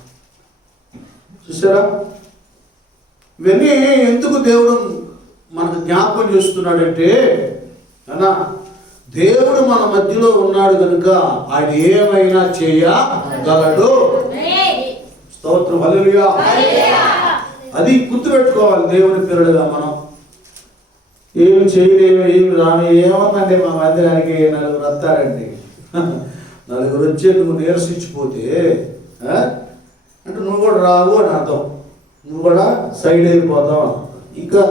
చూసారా? ఇవన్నీ ఎందుకు దేవుడు మనకు జ్ఞాపకం చేస్తున్నాడంటే, అన్నా దేవుడు మన మధ్యలో ఉన్నాడు కనుక ఆయన ఏమైనా చేయగలడు. స్తోత్రం, హల్లెలూయా. అది గుర్తుపెట్టుకోవాలి. దేవుని పిల్లలుగా మనం ఏమి చేయలేము, ఏమి రాను. ఏమన్నంటే మా మందిరానికి 4 వస్తారండి. 4 వచ్చే నువ్వు నీరసించిపోతే అంటే నువ్వు కూడా రావు అని అర్థం. నువ్వు కూడా సైడ్ అయిపోతావు. ఇంకా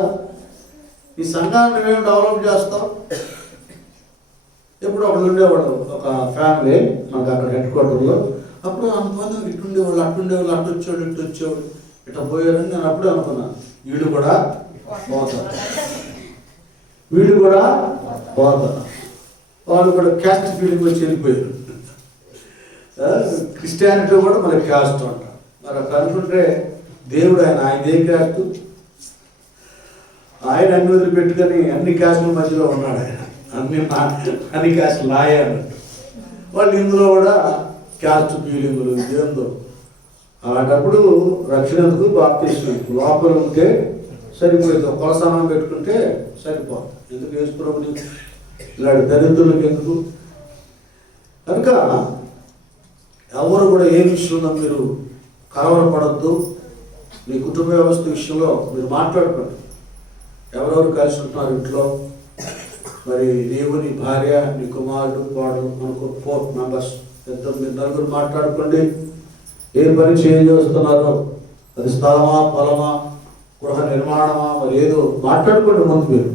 ఈ సంఘాన్ని మేము డెవలప్ చేస్తాం. ఎప్పుడు ఒకళ్ళు ఉండేవాళ్ళు, ఒక ఫ్యామిలీ మాకు అక్కడ హెడ్ క్వార్టర్లో. అప్పుడు అనుకున్నా ఇటుండేవాళ్ళు, అట్టుండేవాళ్ళు, అటు వచ్చేవాళ్ళు, ఇటు వచ్చేవాళ్ళు, ఇట్లా పోయారని నేను అప్పుడే అనుకున్నాను. వీళ్ళు కూడా పోతారు, వీళ్ళు కూడా పోతారు. వాళ్ళు కూడా క్యాస్ట్ ఫీలింగ్ వచ్చి వెళ్ళిపోయారు. క్రిస్టియానిటీ కూడా మనకి క్యాస్ట్ అంటారు. మరి అట్లా అనుకుంటే దేవుడు ఆయన ఏ క్యాస్ట్? ఆయన అన్ని వదిలిపెట్టుకొని అన్ని క్యాస్టుల మధ్యలో ఉన్నాడు. ఆయన అన్ని క్యాస్టులు లాయ అన్నట్టు. వాళ్ళు ఇందులో కూడా క్యాస్ట్ ఫీలింగులు ఏందో. అలాంటప్పుడు రక్షణకు బాప్తిస్మం లోపల ఉంటే సరిపోయింది. కొలసానం పెట్టుకుంటే సరిపోతుంది. ఎందుకు యేసుప్రభుని ఇలాంటి దరిద్రులకు ఎందుకు? కనుక ఎవరు కూడా ఏ విషయంలో మీరు కలవరపడద్దు. మీ కుటుంబ వ్యవస్థ విషయంలో మీరు మాట్లాడుకోండి. ఎవరెవరు కలిసి ఉంటున్నారు ఇంట్లో? మరి నీవు, నీ భార్య, నీ కుమారుడు, కోడలు, మనకు 4 మెంబర్స్ పెద్ద మీరు 4 మాట్లాడుకోండి. ఏ పని చేస్తున్నారో, అది స్థలమా, పొలమా, గృహ నిర్మాణమా, మరి ఏదో మాట్లాడుకోండి. ముందు మీరు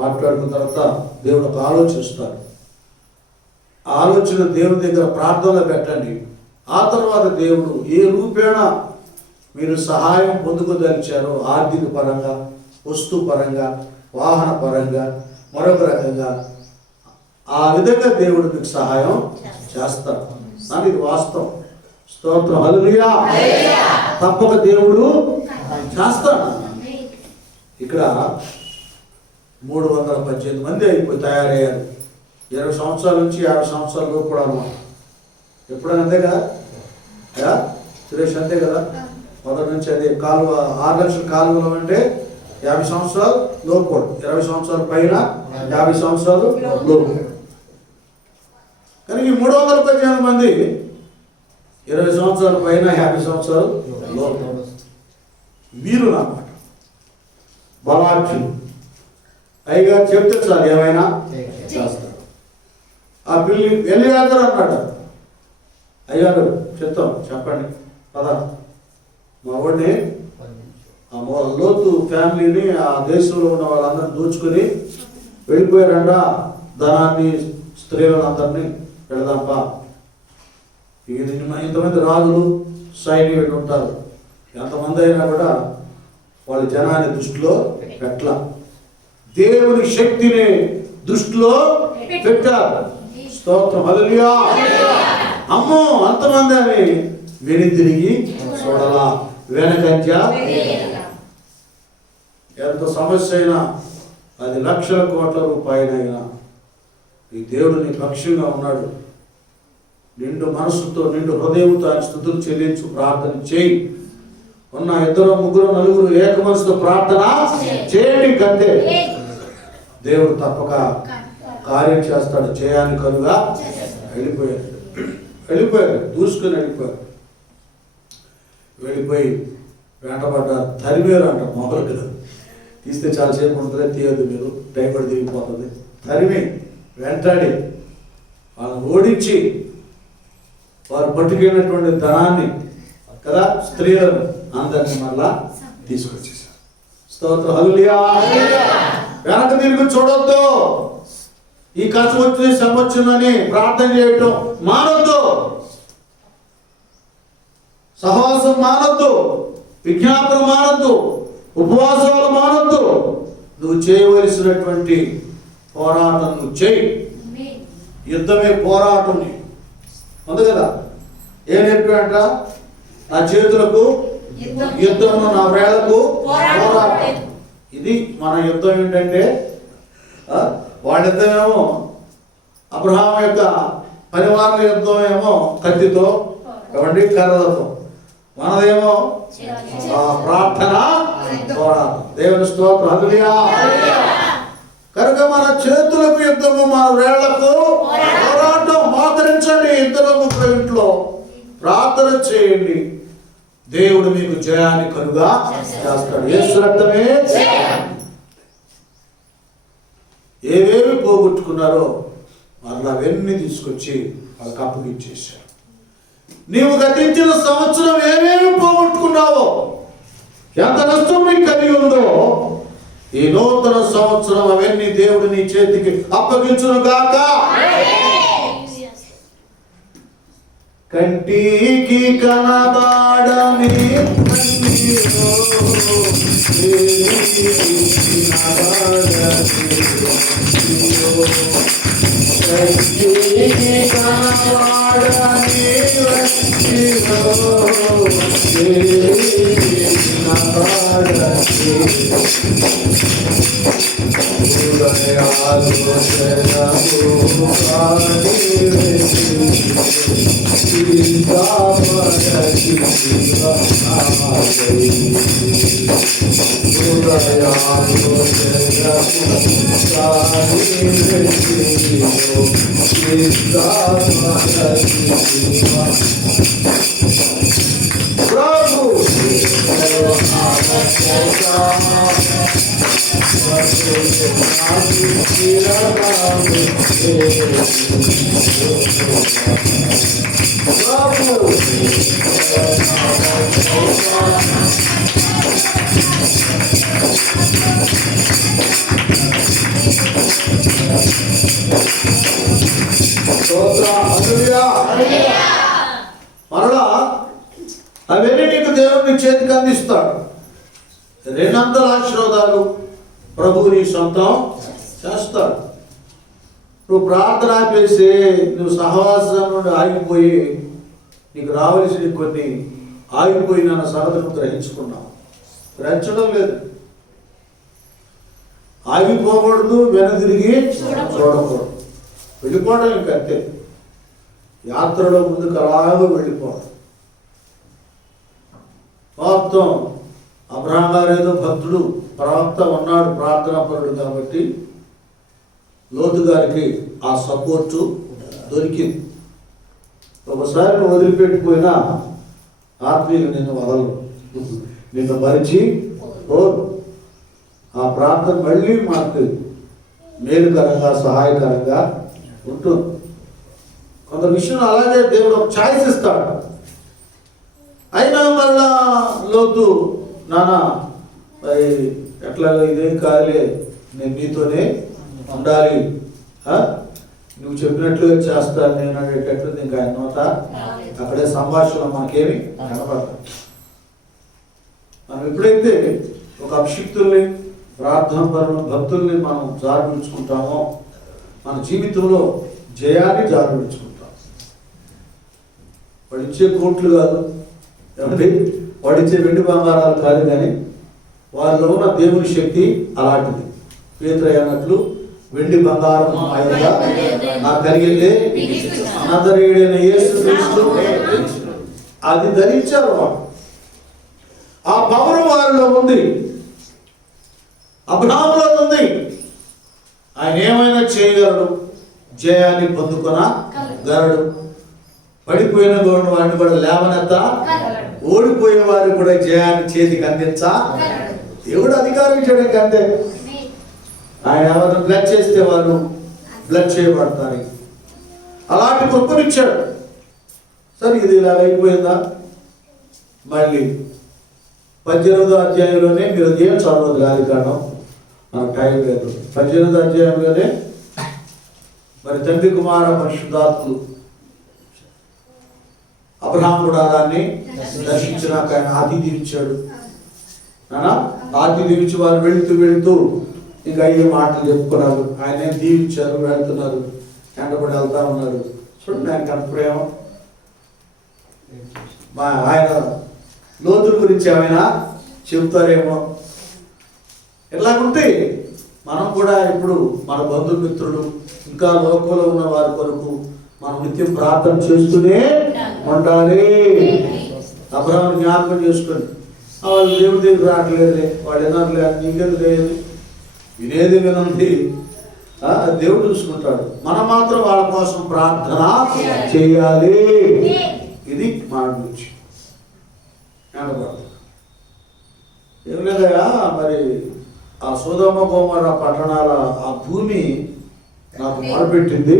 మాట్లాడుకున్న తర్వాత దేవుడు ఒక ఆలోచిస్తారు. ఆలోచన దేవుని దగ్గర ప్రార్థనలో పెట్టండి. ఆ తర్వాత దేవుడు ఏ రూపేణ మీరు సహాయం పొందుకోదలిచారో, ఆర్థిక పరంగా, వస్తు పరంగా, వాహన పరంగా, మరొక రకంగా, ఆ విధంగా దేవుడు మీకు సహాయం చేస్తారు. కానీ ఇది వాస్తవం. స్తోత్రం, హల్లెలూయా. తప్పక దేవుడు చేస్తాడు. ఇక్కడ 318 మంది అయిపోయి తయారయ్యారు. 20 సంవత్సరాల నుంచి 50 సంవత్సరాల లోపు కూడా అన్నమాట. ఎప్పుడైనా అంతే కదా సురేష్? అంతే కదా. మొదటి నుంచి అదే కాలువ 6 లక్షల కాలువలు అంటే 50 సంవత్సరాలు లోపు, 20 సంవత్సరాల పైన 50 సంవత్సరాలు లోపు. కానీ ఈ 318 మంది 20 సంవత్సరాల పైన 50 సంవత్సరాలు లోపు వీరులు అన్నమాట. బలాఢ్యులు. అయ్యగారు చెప్తే చాలు ఏమైనా చేస్తారు. ఆ పిల్లి ఎలియాజరు అన్నాడు, అయ్యారు చెప్తాం, చెప్పండి పద. మా వాడిని ఆ లోతు ఫ్యామిలీని, ఆ దేశంలో ఉన్న వాళ్ళందరినీ దోచుకొని వెళ్ళిపోయారంట. ధనాన్ని, స్త్రీలందరినీ పెడదాంపా. ఇంతమంది రాజులు, సైనికులు ఉంటారు. ఎంతమంది అయినా కూడా వాళ్ళ జనాన్ని దృష్టిలో పెట్టల. దేవుని శక్తిని దృష్టిలో పెట్టారు. స్తోత్రం, హల్లెలూయా. అమ్మో అంతమంది అని వెనుతిరిగి చూడలా, వెనకంజ. ఎంత సమస్య అయినా, అది లక్షల కోట్ల రూపాయలైనా, ఈ దేవుడు నీ పక్షంగా ఉన్నాడు. నిండు మనసుతో, నిండు హృదయంతో ఆయన స్తుతులు చెల్లించు, ప్రార్థన చేయి. ఉన్న 2, 3, 4 ఏక మనసుతో ప్రార్థన చేయండి. కంటే దేవుడు తప్పక కార్యం చేస్తాడు. చేయాలని కనుగా వెళ్ళిపోయారు, దూసుకొని వెళ్ళిపోయి వెంటబడ్డారు. తరిమేరు అంట. మొదలు తీస్తే చాలాసేపు ఉంటుంది, తీయద్దు మీరు, టైం కూడా తిరిగిపోతుంది. తరిమి వెంటాడి వాళ్ళని ఓడించి, వారు పట్టుకెళ్ళినటువంటి ధనాన్ని కదా, స్త్రీలను అందరినీ మళ్ళా తీసుకొచ్చేసారు. స్తోత్రం, హల్లెలూయా. వెనక తిరిగి చూడొద్దు. ఈ కష్టం వచ్చింది, శ్రమ వచ్చిందని ప్రార్థన చేయటం మానొద్దు. సహవాసం మానొద్దు, విజ్ఞాపన మానొద్దు, ఉపవాసాలు మానొద్దు. నువ్వు చేయవలసినటువంటి పోరాటం నువ్వు చేయి. యుద్ధమే పోరాటం ఉంది కదా. ఏం నేర్పాడంట? నా చేతులకు యుద్ధము, నా వేళకు పోరాటం. ఇది మన యుద్ధం ఏంటంటే, వాళ్ళ యుద్ధమేమో అబ్రహాము యొక్క పరివార యుద్ధం ఏమో కత్తితో, ఏమండి, కర్రలతో. మనదేమో ప్రార్థన పోరాటం. దేవుని స్తోత్రం, హల్లెలూయా. కనుక మన చేతులకు యుద్ధము, మన వేళ్లకు పోరాటం. మోకరించండి, ఇద్దరు ముగ్గురు ఇంట్లో ప్రార్థన చేయండి, దేవుడు మీకు జయాన్ని కలుగా చేస్తాడు. యేసు రక్తమే ఏవేవి పోగొట్టుకున్నారో మరలా అవన్నీ తీసుకొచ్చి వాళ్ళకి అప్పగిచ్చేశారు. నీవు గతించిన సంవత్సరం ఏమేమి పోగొట్టుకున్నావో, ఎంత నష్టం నీకు కలిగి ఉందో, ఈ నూతన సంవత్సరం అవన్నీ దేవుడు నీ చేతికి అప్పగించును గాక. కంటికి కనబడని మరలా అవన్నీ నీకు దేవుని చేతికి అందిస్తాడు. రెండంతల ఆశీర్వాదాలు ప్రభువు నీ సొంతం చేస్తాడు. నువ్వు ప్రార్థన ఆపేసి, నువ్వు సహవాసం నుండి ఆగిపోయి, నీకు రావలసిన కొన్ని ఆగిపోయిన సంగతులను గ్రహించుకున్నావు. గ్రహించడం లేదు. ఆగిపోకూడదు, వెనదిరిగి చూడకూడదు, వెళ్ళిపోవడం ఇంకంతే. యాత్రలో ముందుకు అలాగే వెళ్ళిపోవడం. మొత్తం అబ్రహాం గారు ఏదో భక్తుడు, ప్రవక్త ఉన్నాడు, ప్రార్థనా పరుడు కాబట్టి లోతు గారికి ఆ సపోర్టు దొరికింది. ఒకసారి నువ్వు వదిలిపెట్టిపోయినా ఆత్మీయులు నిన్ను వదలరు, నిన్ను మరిచి పోరు. ఆ ప్రార్థన మళ్ళీ మాకు మేలుకరంగా, సహాయకరంగా ఉంటుంది. కొంత విషయం అలాగే దేవుడు ఒక ఛాయిస్ ఇస్తాడు. అయినా మళ్ళా లోతు, నానా ఎట్లాగో ఇదేం కాదులే, నేను నీతోనే ఉండాలి, నువ్వు చెప్పినట్లుగా చేస్తాను నేను అనేటట్లు ఇంకా ఆయన నోట అక్కడే సంభాషణ మనకేమి కనపడతాం. మనం ఎప్పుడైతే ఒక అభిషిక్తుల్ని, ప్రార్థన పరులు, భక్తుల్ని మనం జారువించుకుంటామో మన జీవితంలో జయాన్ని జారువించుకుంటాం. వాడిచ్చే కోట్లు కాదు, ఏమంటే వాడిచ్చే వెండి బంగారాలు కాదు, కానీ వారిలో ఉన్న దేవుని శక్తి అలాంటిది. పేతురు అన్నట్లు వెండి బంగారం ఆయనగా నాకు కలిగిందే నజరేయుడైన యేసుక్రీస్తు, అది ధరించారు వాడు. ఆ పవర్ వారిలో ఉంది, అబ్రహాములో ఉంది. ఆయన ఏమైనా చేయగలడు, జయాన్ని పొందుకొనగలడు. పడిపోయిన గోడు వాడిని కూడా లేవనెత్త, ఓడిపోయే వారిని కూడా జయాన్ని చేతికి అందించా దేవుడు అధికారం ఇచ్చాడు. అంతే. ఆయన ఎవరిని బ్లడ్ చేస్తే వాళ్ళు బ్లడ్ చేయబడతారు. అలాంటి కృపనిచ్చాడు. సరే, ఇది ఇలా అయిపోయిందా? మళ్ళీ 18వ అధ్యాయంలోనే మీరు ఏం చదవదు కాదు, కారణం మనకు టైం లేదు. 18వ అధ్యాయంలోనే మరి తండ్రి కుమార పరిశుద్ధాత్ములు అబ్రహాము గుడారాన్ని దర్శించినాక ఆయన ఆతిథ్యం ఇచ్చాడు. ఆతిథ్యం ఇచ్చి వారు వెళుతూ ఇంకా అయ్యే మాటలు చెప్పుకున్నారు. ఆయన దీవించారు, వెళ్తున్నారు, ఎండబడి వెళ్తా ఉన్నారు. చూడండి ఆయనకి అంత ప్రేమ. ఆయన లోతుల గురించి ఏమైనా చెబుతారేమో. ఇలాగుంటే మనం కూడా ఇప్పుడు మన బంధుమిత్రులు ఇంకా లోకంలో ఉన్న వారి కొరకు మనం నిత్యం ప్రార్థన చేస్తూనే ఉండాలి. అబ్రహాం జ్ఞాపకం చేసుకొని వాళ్ళు దేవుడి దగ్గర రావట్లేదులే, వాళ్ళు వినట్లే, నీకేది లేదు, వినేది వినండి, దేవుడు చూసుకుంటాడు. మనం మాత్రం వాళ్ళ కోసం ప్రార్థన చేయాలి. ఇది మన గురించి ఏం లేదయా. మరి ఆ సొదొమ గొమొర్రా పట్టణాల ఆ భూమి నాకు మొరపెట్టింది.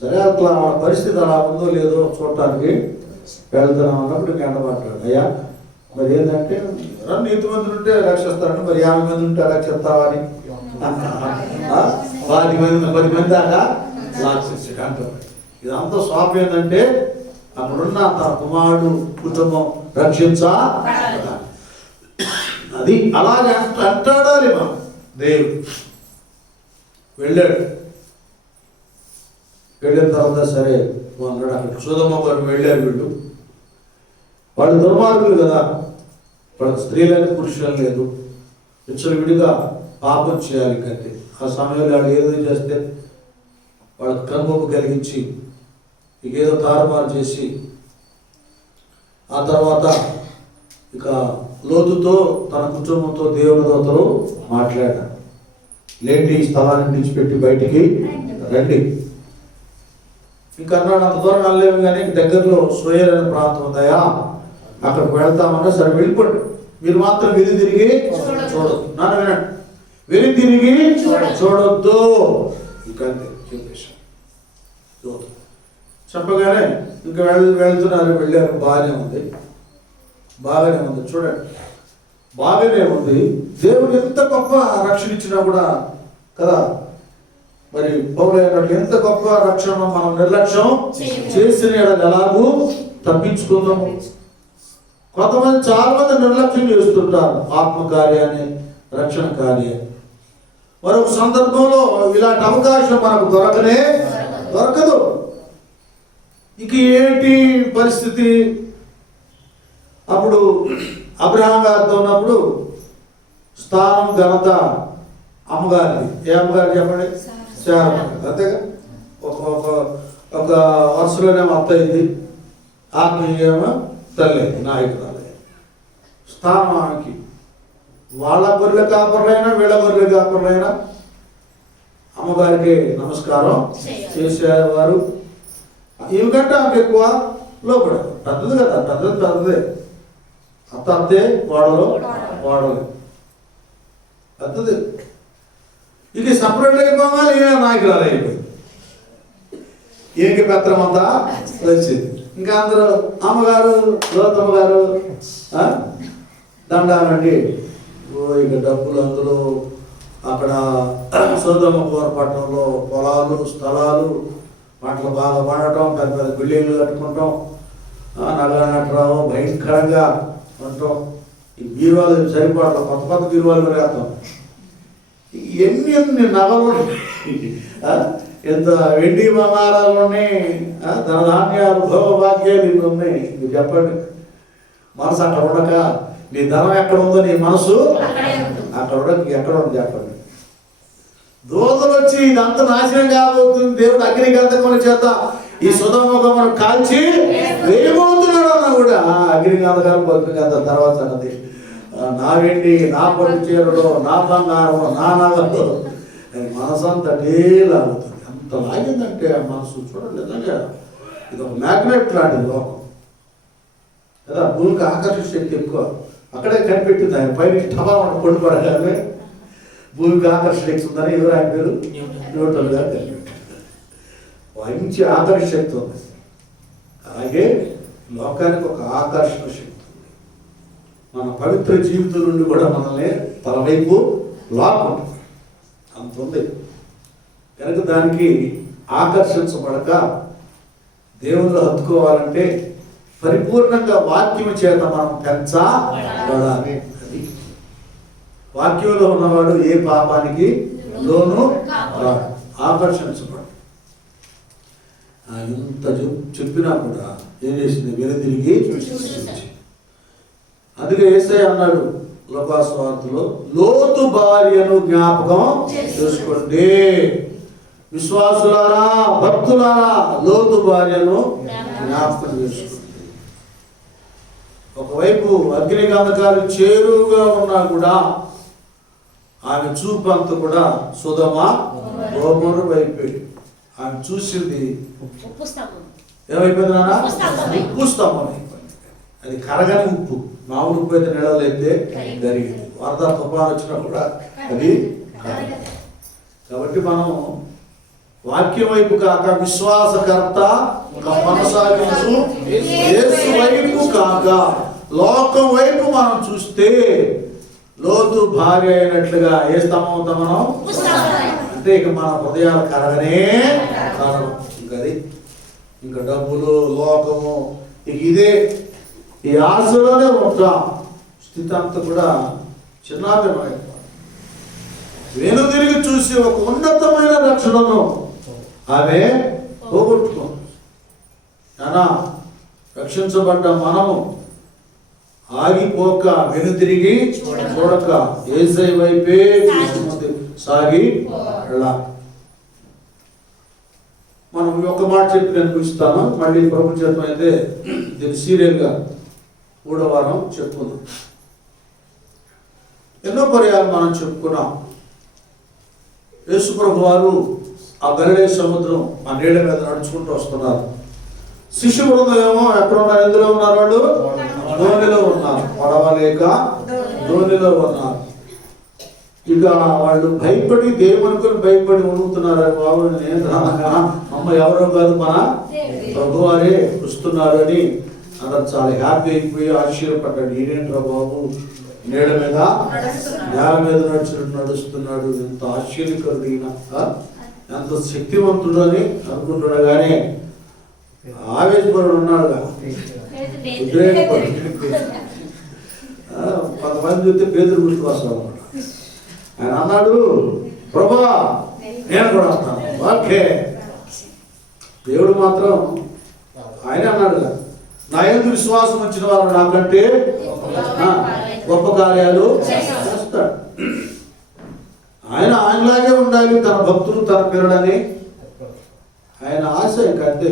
సరే, అట్లా ఆ పరిస్థితి అలా ఉందో లేదో చూడటానికి వెళ్తున్నాం అన్నప్పుడు ఎండబడ్డాడు. అయ్యా మరి ఏంటంటే నీతిమంతులు ఉంటే రక్షిస్తారంటే మరి 50 మంది ఉంటే రక్షిస్తావని 10 మంది దాకా రక్షిస్తాడు అంటారు. ఇదంతా స్వాప్ ఏంటంటే అక్కడున్న తన కుమారుడు కుటుంబం రక్షించా అది అలాగే అంటాడాలి. మనం దేవుడు వెళ్ళిన తర్వాత సరే అన్నాడు. అక్కడ సొదొమ వారు వెళ్ళారు. వాళ్ళు దుర్మార్గులు కదా, వాళ్ళకి స్త్రీలని పురుషులు లేదు, విడిగా పాపం చేయాలి కంటే. ఆ సమయంలో వాళ్ళు ఏదో చేస్తే వాళ్ళకి కనుమొప్పు కలిగించి ఏదో తారుమారు చేసి ఆ తర్వాత ఇక లోతుతో తన కుటుంబంతో దేవుని దూతలు మాట్లాడారు. లేండి, ఈ స్థలాన్ని విడిచిపెట్టి బయటికి రండి. ఇంకా అన్నాడు, అంత దూరం వెళ్ళలేము కానీ దగ్గరలో సోయర్ అనే ప్రాంతం ఉందయా, అక్కడికి వెళ్తామన్నా. సరే వెళ్ళిపోండి, మీరు మాత్రం వెలి తిరిగి చూడొద్దు. నాన్న వినండి, వెలి తిరిగి చూడొద్దు. ఇంకంతే చెప్పేశాం. చెప్పగానే ఇంకా వెళ్తున్నారు. వెళ్ళారు, బాగానే ఉంది. చూడండి, బాగానే ఉంది. దేవుడు ఎంత గొప్ప రక్షణ ఇచ్చినా కూడా కదా, మరి పౌలైనట్లు ఎంత గొప్ప రక్షణ మనం నిర్లక్ష్యం చేసిన ఎలాగూ తప్పించుకుందాము. కొంతమంది చాలా మంది నిర్లక్ష్యం చేస్తుంటారు ఆత్మకార్యాన్ని, రక్షణ కార్యాన్ని. మరొక సందర్భంలో ఇలాంటి అవకాశం మనకు దొరకదు. ఇక ఏంటి పరిస్థితి? అప్పుడు అబ్రహాం గారితో ఉన్నప్పుడు స్థానం ఘనత అమ్మగారిది. ఏ అమ్మగారు చెప్పండి? శారా. అంతేగా, ఒక వరుసలోనేమో అత్త అయింది, ఆత్మీయేమో తల్లి, నాయకురాలు. స్థానం ఆమెకి. వాళ్ళ గొర్రెల కాపర్లైనా వీళ్ళ గొర్రెల కాపర్లైనా అమ్మగారికి నమస్కారం చేసేవారు. ఇవికంటే ఆమెకు ఎక్కువ లోపడే. పెద్దది కదా, పెద్దదే. అత్తే వాడలే పెద్దది. ఇక సపరేట్ అయిపోవాలి, నాయకురాలు అయిపోయింది. ఏకి పత్రం అంతా వచ్చింది. ఇంకా అందరూ అమ్మగారు, లోతమ్మ గారు దండాలండి. ఇక డబ్బులు అందులో అక్కడ సొదొమ గొమొర్రా పట్టణంలో పొలాలు, స్థలాలు, పంటలు బాగా పండటం, పెద్ద పెద్ద బిల్డింగ్లు కట్టుకుంటాం, నగర నటరావు భయంకరంగా ఉండటం. ఈ బీరువాలు సరిపడటం, కొత్త బీరువాలు కూడా వేస్తాం. ఎన్ని నగలు, ఎంత వెండి బంగారాలు ఉన్నాయి, ధనధాన్యాలు, భోగభాగ్యాలు ఇవి ఉన్నాయి. మీరు చెప్పండి, మనసు అక్కడ ఉండక నీ ధనం ఎక్కడ ఉందో నీ మనసు అక్కడ ఉండక ఎక్కడ ఉంది చెప్పండి. దూతలు వచ్చి ఇదంతా నాశనం కాబోతుంది, దేవుడు అగ్ని గంధకముల చేత ఈ సొదొమ గొమొర్రా కాల్చి వేయబోతున్నాడు అన్న కూడా అగ్ని గంధకాలు పొద్దుగా తర్వాత అన్నది. నా వెండి, నా పట్టు చీరలు, నా బంగారం, నా నగలు, మనసంతా లాగుతుంది. అంత లాగిందంటే ఆ మనసు చూడండి. ఇది ఒక మ్యాగ్నెట్ లాంటిది లోకం కదా. భూమికి ఆకర్షణ శక్తి ఎక్కువ. అక్కడే కనిపెట్టింది ఆయన పైన టబా కొండు పడగానే భూమికి ఆకర్షణ శక్తి ఉందని ఎవరు ఆయన పేరు న్యూటన్ గారు కనిపెట్టారు. మంచి ఆకర్షణ శక్తి ఉంది. అలాగే లోకానికి ఒక ఆకర్షణ శక్తి ఉంది. మన పవిత్ర జీవితం నుండి కూడా మనల్ని తన వైపు లాక్కుంటుంది. అంత ఉంది కనుక దానికి ఆకర్షించబడక దేవుళ్ళు హత్తుకోవాలంటే పరిపూర్ణంగా వాక్యం చేత మనం పెంచబడాలి. వాక్యంలో ఉన్నవాడు ఏ పాపానికి లోను ఆకర్షించబడు. ఇంత చెప్పినా కూడా ఏం చేసింది? వెనుదిరిగి చూసింది. అందుకే యేసయ్య అన్నాడు లోకాసు వార్తలో, లోతు భార్యను జ్ఞాపకం చేసుకోండి. విశ్వాసులారా, భక్తులారా, లోతు భార్యను జ్ఞాపకం చేసుకోండి. ఒకవైపు అగ్ని గంధకాలు చేరువుగా ఉన్నా కూడా ఆమె చూపు అంతా కూడా సుధమ గోమరు వైపు. ఆమె చూసింది ఏమైపోయింది నాన్న? ఉప్పు స్తంభం అయిపోయింది. అది కరగని ఉప్పు. మామూలు ఉప్పు అయితే నెలలు అయితే జరిగింది. వరద తుఫాను వచ్చినా కూడా అది కరగదు. కాబట్టి మనం వాక్యం వైపు కాక విశ్వాసకర్త కొనసాగించు యేసు వైపు కాక లోకం వైపు మనం చూస్తే లోతు భార్య అయినట్లుగా ఏ స్తంభం అవుతాం మనం? అంటే ఇక మన హృదయాలు కరగనే కరగం. ఇంకది ఇంకా డబ్బులు, లోకము, ఇక ఇదే ఈ ఆశలోనే ఉంటాం. స్థితి అంతా కూడా చిన్నాభిన్నమైపోతుంది. వెనుదిరిగి చూసి ఒక ఉన్నతమైన రక్షణను ఆమె పోగొట్టుకుంది. నానా రక్షించబడ్డ మనము ఆగిపోక వెనుదిరిగి చూడక యేసయ్య వైపే చూసి సాగి వెళ్ళాలి. మనం ఒక మాట చెప్పి నేను ముగిస్తాను. మళ్ళీ ప్రభు చేతం అయితే దీన్ని సీరియల్గా 3వ వారం చెప్పుకుందాం. ఎన్నో పర్యాలు మనం చెప్పుకున్నాం. యేసు ప్రభు వారు ఆ గలిలయ సముద్రం ఆ నీళ్ళ మీద నడుచుకుంటూ వస్తున్నారు. శిష్యు బృందం ఏమో ఎక్కడ ఉన్నారు? ఎందులో ఉన్నారు? వాళ్ళు ధోనిలో ఉన్నారు. పడవలేక ధోనిలో ఉన్నారు. ఇక వాళ్ళు భయపడి దేవునికి భయపడి ఉణుకుతున్నారు. బాబు అమ్మ ఎవరో కాదు మన ప్రభు వారే వస్తున్నారు అని అందరు చాలా హ్యాపీ అయిపోయి ఆశ్చర్యపడ్డాడు. ఈయనేంట్రా బాబు నేల మీద నేల మీద నడుస్తున్నాడు, ఎంత ఆశ్చర్యకరుడు ఈయన, ఎంత శక్తివంతుడు అని అనుకుంటున్నా. కానీ ఆవేశపరుడు ఉన్నాడుగా, కొంతమంది చూస్తే పేదలు గుర్తుకొస్తాడు అనమాట. ఆయన అన్నాడు, ప్రభా నేను కూడా వస్తాను. ఓకే, దేవుడు మాత్రం ఆయన అన్నాడు, నా యందు విశ్వాసం వచ్చిన వారు నాకంటే గొప్ప కార్యాలు చేస్తాడు. ఆయనలాగే ఉండాలి, తన భక్తులు తన పిల్లలని ఆయన ఆశ. ఇంకంతే,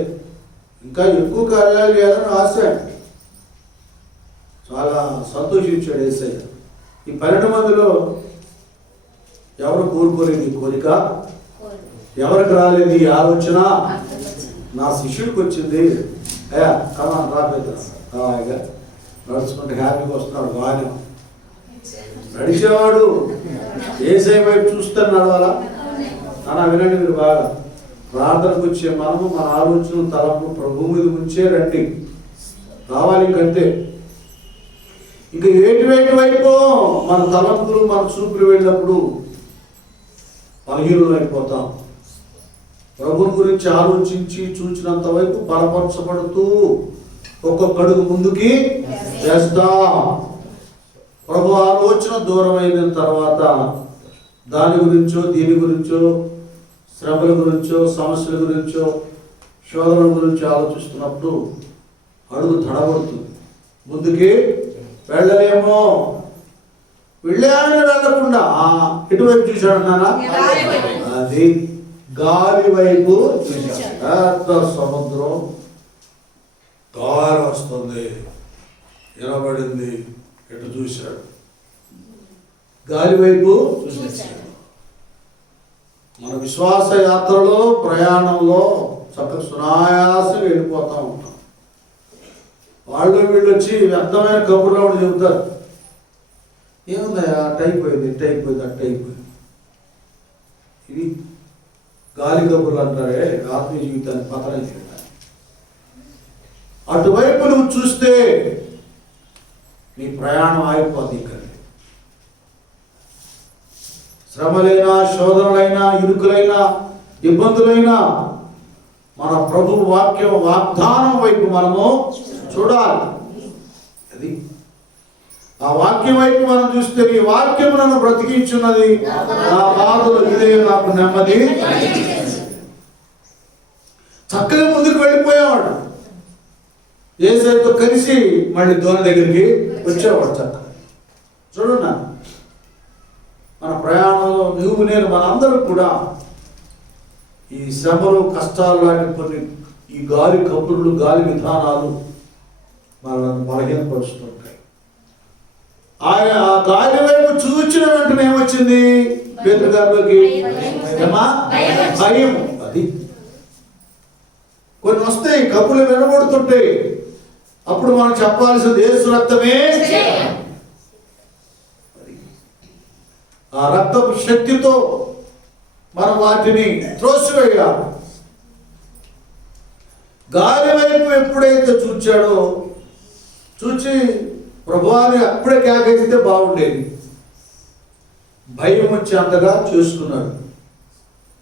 ఇంకా ఎక్కువ కార్యాలు చేయాలని ఆశ. చాలా సంతోషించాడు యేసయ్య. ఈ 12 మందిలో ఎవరు కోరుకోలేదు ఈ కోరిక? ఎవరికి రాలేదు ఈ ఆలోచన? నా శిష్యుడికి వచ్చింది. అయ్యా కమా రాబోతున్నా, నడుచుకుంటే హ్యాపీగా వస్తున్నాడు. బాగా నడిచేవాడు యేసయ్య వైపు చూస్తే నడవాలా? అలా వినండి మీరు బాగా. ప్రార్థనకు వచ్చే మనము మన ఆలోచన తలపు ప్రభు మీద ఉంచే రండి, రావాలి. ఇంకంతే. ఇంకా ఏటి వైపు మన తలంపులు మన చూపులు వెళ్ళినప్పుడు బలహీనులు అయిపోతాం. ప్రభుని గురించి ఆలోచించి చూచినంత వైపు బలపరచబడుతూ ఒక్కొక్క అడుగు ముందుకి వేస్తాం. ప్రభు ఆలోచన దూరం అయిన తర్వాత దాని గురించో దీని గురించో శ్రమల గురించో సమస్యల గురించో శోధనల గురించి ఆలోచిస్తున్నప్పుడు అడుగు తడబడుతుంది, ముందుకి వెళ్ళలేమో. వెళ్ళాలని వెళ్ళకుండా ఎటువైపు చూశాడు నాన్న? అది గాలి వైపు చూశాడు. సముద్రం గాలి వస్తుంది, నిలబడింది, ఎటు చూశాడు? గాలి వైపు చూశాడు. మన విశ్వాస యాత్రలో ప్రయాణంలో చక్కగా సునాయాసంగా వెళ్ళిపోతూ ఉంటాం. వాళ్ళు వీళ్ళు వచ్చి వ్యర్థమైన కబుర్లు కూడా చెబుతారు. ఏముందా, అట్ట అయిపోయింది, ఇట్ట అయిపోయింది, అట్ట అయిపోయింది. ఇది గాలి కబుర్లు అంటారే, ఆత్మీయ జీవితాన్ని పతనం చేయడానికి. అటువైపు నువ్వు చూస్తే నీ ప్రయాణం ఆగిపోతుంది. ఇక్కడ శ్రమలైనా శోధనలైనా ఇరుకులైనా ఇబ్బందులైనా మన ప్రభు వాక్యం వాగ్దానం వైపు మనము చూడాలి. అది ఆ వాక్యం వైపు మనం చూస్తే ఈ వాక్యం నన్ను బ్రతికించున్నది, నా బాధలు ఇదే నాకు నెమ్మది. చక్కగా ముందుకు వెళ్ళిపోయేవాడు. యేసయ్యతో కలిసి మళ్ళీ దోణి దగ్గరికి వచ్చేవాడు చక్కగా. చూడన్నా, మన ప్రయాణంలో నువ్వు నేను మనందరూ కూడా ఈ శ్రమలు కష్టాలు లాంటి కొన్ని ఈ గాలి కబుర్లు గాలి విధానాలు మనల్ని బలహీనపరుస్తుంటాయి. ఆయన ఆ గాలి వైపు చూచిన వెంటనే ఏమొచ్చింది పేతురు గారికి? భయం. అది కొన్ని వస్తాయి, కబుర్లు వినబడుతుంటాయి. అప్పుడు మనం చెప్పాల్సింది యేసు రక్తమే. ఆ రక్తపు శక్తితో మనం వాటిని త్రోసివేయాలి. గాలి వైపు ఎప్పుడైతే చూచాడో, చూచి ప్రభువాని అప్పుడే కేకేస్తే బాగుండేది. భయం వచ్చి అంతగా చేసుకున్నాడు.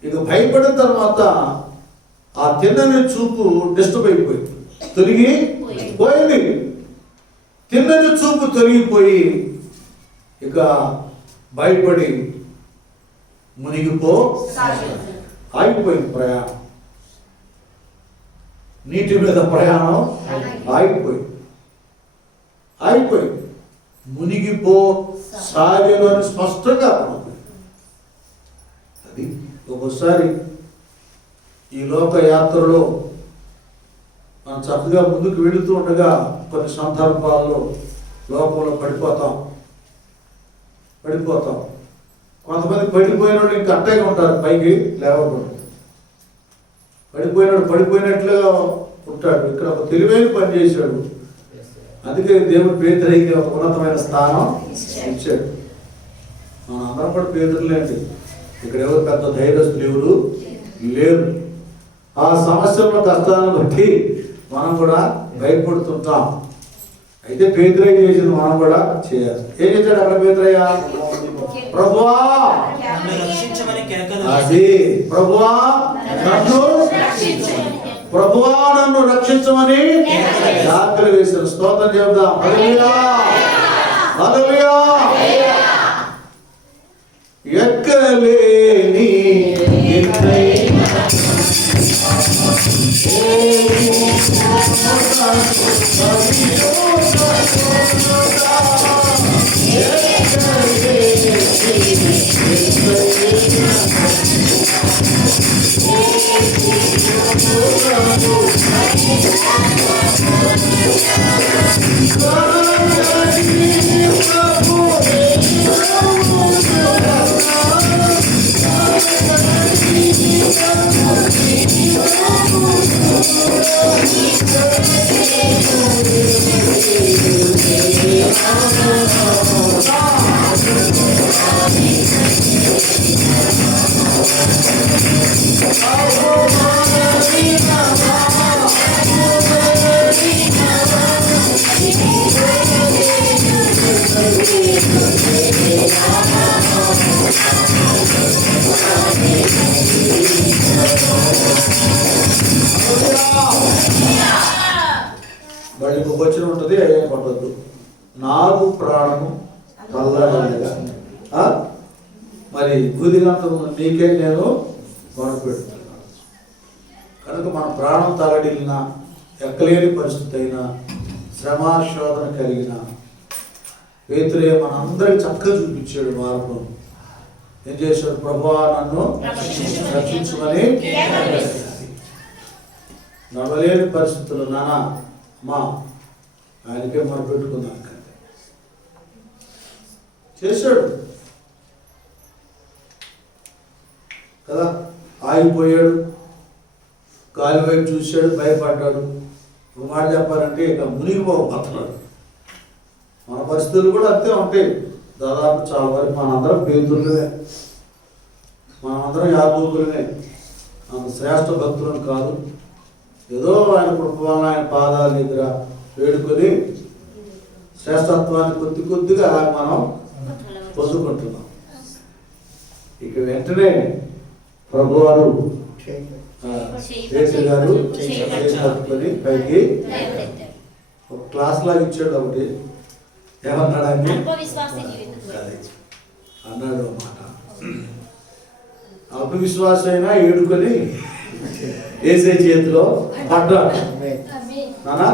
ఇక భయపడిన తర్వాత ఆ తిన్నని చూపు డిస్టర్బ్ అయిపోయింది, తొలగిపోయింది. తిన్నని చూపు తొలగిపోయి ఇక భయపడి ఆగిపోయింది ప్రయాణం. నీటి మీద ప్రయాణం ఆగిపోయింది. మునిగిపో సాగను అని స్పష్టంగా పడుతుంది. అది ఒక్కోసారి ఈ లోక యాత్రలో మనం చక్కగా ముందుకు వెళుతూ ఉండగా కొన్ని సందర్భాల్లో లోకంలో పడిపోతాం. కొంతమంది పడిపోయిన వాళ్ళు ఇంకా అట్టగా ఉంటారు, పైకి లేవకుండా. పడిపోయినట్లుగా ఉంటాడు. ఇక్కడ ఒక తెలివైన పని చేశాడు. అందుకే దేవుడు పేతురుకి ఒక ఉన్నతమైన స్థానం ఇచ్చాడు. మన అందరం కూడా పేతురులేండి. ఇక్కడ ఎవరు పెద్ద ధైర్యస్తులు ఎవరు లేరు. ఆ సమస్యలను కష్టాలను బట్టి మనం కూడా భయపడుతుంటాం. అయితే పేతురయ్య చేసింది మనం కూడా చేయాలి. ఏం చేశాడు అక్కడ పేతురయ్య? ప్రభువా నన్ను రక్షించమని ఆకలి వేశారు. స్తోత్రం చెప్దాం. హల్లెలూయా, హల్లెలూయా. ఎక్కలేని మళ్ళీ ఇంకొక వచ్చిన ఉంటుంది, అయ్యే పట్టద్దు. నాలుగు ప్రాణము తల్లడగా మరి గుదిగంతము నీకే నేను కొనపెడుతున్నాను. కనుక మన ప్రాణం తలడిల్లిన, ఎక్కలేని పరిస్థితి అయినా, శ్రమాశోధన కలిగిన పేతురే మనందరికి చక్కగా చూపించాడు మార్గం. ఏం చేశాడు? ప్రభువా నన్ను రక్షించమని. నడవలేని పరిస్థితులు నానా మా ఆయనకే మొరపెట్టుకున్నాను చేశాడు కదా. ఆగిపోయాడు, గాలి వైపు చూశాడు, భయపడ్డాడు. ఒక మాట చెప్పాలంటే ఇక మునిగిపోతున్నాడు. మన పరిస్థితులు కూడా అంతే ఉంటాయి. దాదాపు చాలా వరకు మనందరం పేతురులనే, మనమందరం యాకోబులనే. అంత శ్రేష్ఠ భక్తులను కాదు. ఏదో ఆయన కృపవలన ఆయన పాదాల దగ్గర వేడుకొని శ్రేష్టత్వాన్ని కొద్దిగా అలా మనం పొందుకుంటున్నాం. ఇక వెంటనే ప్రభువారు పేతురు గారు పట్టుకొని పైకి ఒక క్లాస్ లాగా ఇచ్చాడు. ఒకటి ఏమన్నాడు ఆయన అన్నాడు అన్నమాట. అల్పవిశ్వాస అయినా ఏడుకొని ఏసే చేతిలో పడ్డాడు. నానా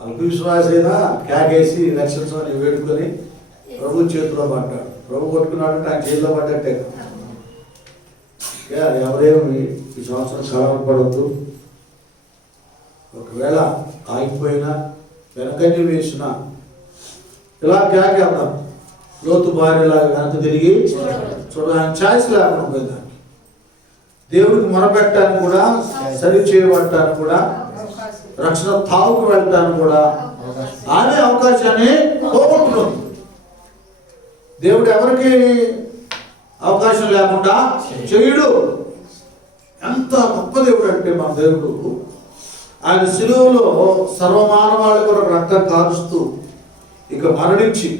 అల్ప విశ్వాస అయినా క్యాగేసి రక్షించమని వేడుకొని ప్రభు చేతిలో పడ్డాడు. ప్రభు కొట్టుకున్నాడంటే ఆయన చేతిలో పడ్డట్టే. అది ఎవరేమి ఈ సంవత్సరం కలవపడద్దు. ఒకవేళ ఆగిపోయినా వెనకంజ వేసినా ఇలా క్యాకేద్దాం. లోతు భార్యలాగా వెనక తిరిగి చూడడానికి ఛాయిస్ లేకుండా పోయింది. దేవుడికి మొరపెట్టడానికి కూడా, సరి చేయబడటానికి కూడా, రక్షణ తావుకు వెళ్ళటానికి కూడా ఆమె అవకాశాన్ని పోగొట్టుకుంది. దేవుడు ఎవరికి అవకాశం లేకుండా చేయడు. ఎంత గొప్ప దేవుడు అంటే మన దేవుడు. ఆయన శిలువలో సర్వమానవాళి కొరకు రక్తం కారుస్తూ ఇక మరణించే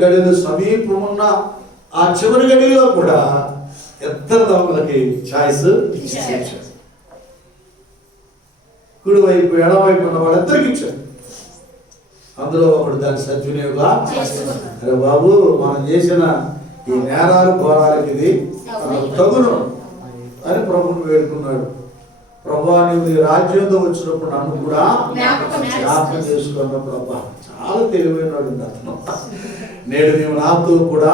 గడిలో సమీపమున్న ఆ చివరి గడిలో కూడా ఇద్దరు దొంగలకి ఛాయిస్ ఇచ్చారు. కుడివైపు ఎడవైపు ఉన్న వాళ్ళిద్దరికి ఇచ్చారు. అందులో ఒకడు దాన్ని సద్వినియోగంగా, అరే బాబు మనం చేసిన ఈ నేరాలు ఘోరాలకి ఇది తగును అని ప్రభువుని వేడుకున్నాడు. ప్రభువా నీవు నీ రాజ్యంతో వచ్చినప్పుడు నన్ను కూడా జ్ఞాపకం చేసుకున్న ప్రభా. చాలా తెలివైనడు అతను. నేడు నీవు నాతో కూడా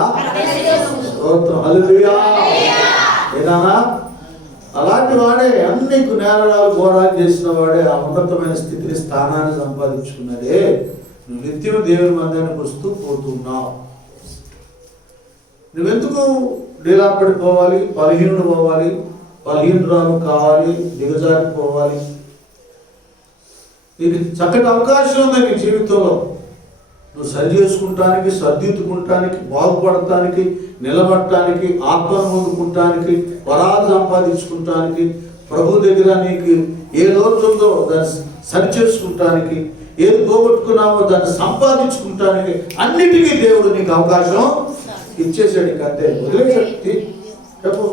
హల్లెలూయా ఏదానా. అలాంటి వాడే అన్ని నేరాలు ఘోరాలు చేసిన వాడే ఆ ఉన్నతమైన స్థితిని, స్థానాన్ని సంపాదించుకున్నాడే. నువ్వు నిత్యం దేవుని మందిరానికి వస్తూ పోతున్నావు. నువ్వెందుకు డీలా పడిపోవాలి, బలహీనుడు పోవాలి, బలహీనురాలు కావాలి, దిగజారిపోవాలి? ఇది చక్కటి అవకాశం ఉంది నీ జీవితంలో. నువ్వు సరి చేసుకుంటానికి, సర్దిద్దుకుంటానికి, బాగుపడటానికి, నిలబడటానికి, ఆత్మను పొందుకుంటానికి, వరాలు సంపాదించుకుంటానికి, ప్రభు దగ్గర నీకు ఏ లోటు ఉందో దాన్ని సరి చేసుకుంటానికి, ఏది పోగొట్టుకున్నావో దాన్ని సంపాదించుకుంటానికి అన్నిటికీ దేవుడు నీకు అవకాశం ఇచ్చేసాడు. ఇంక అంతే, వదిలేసాడు. చెప్పు,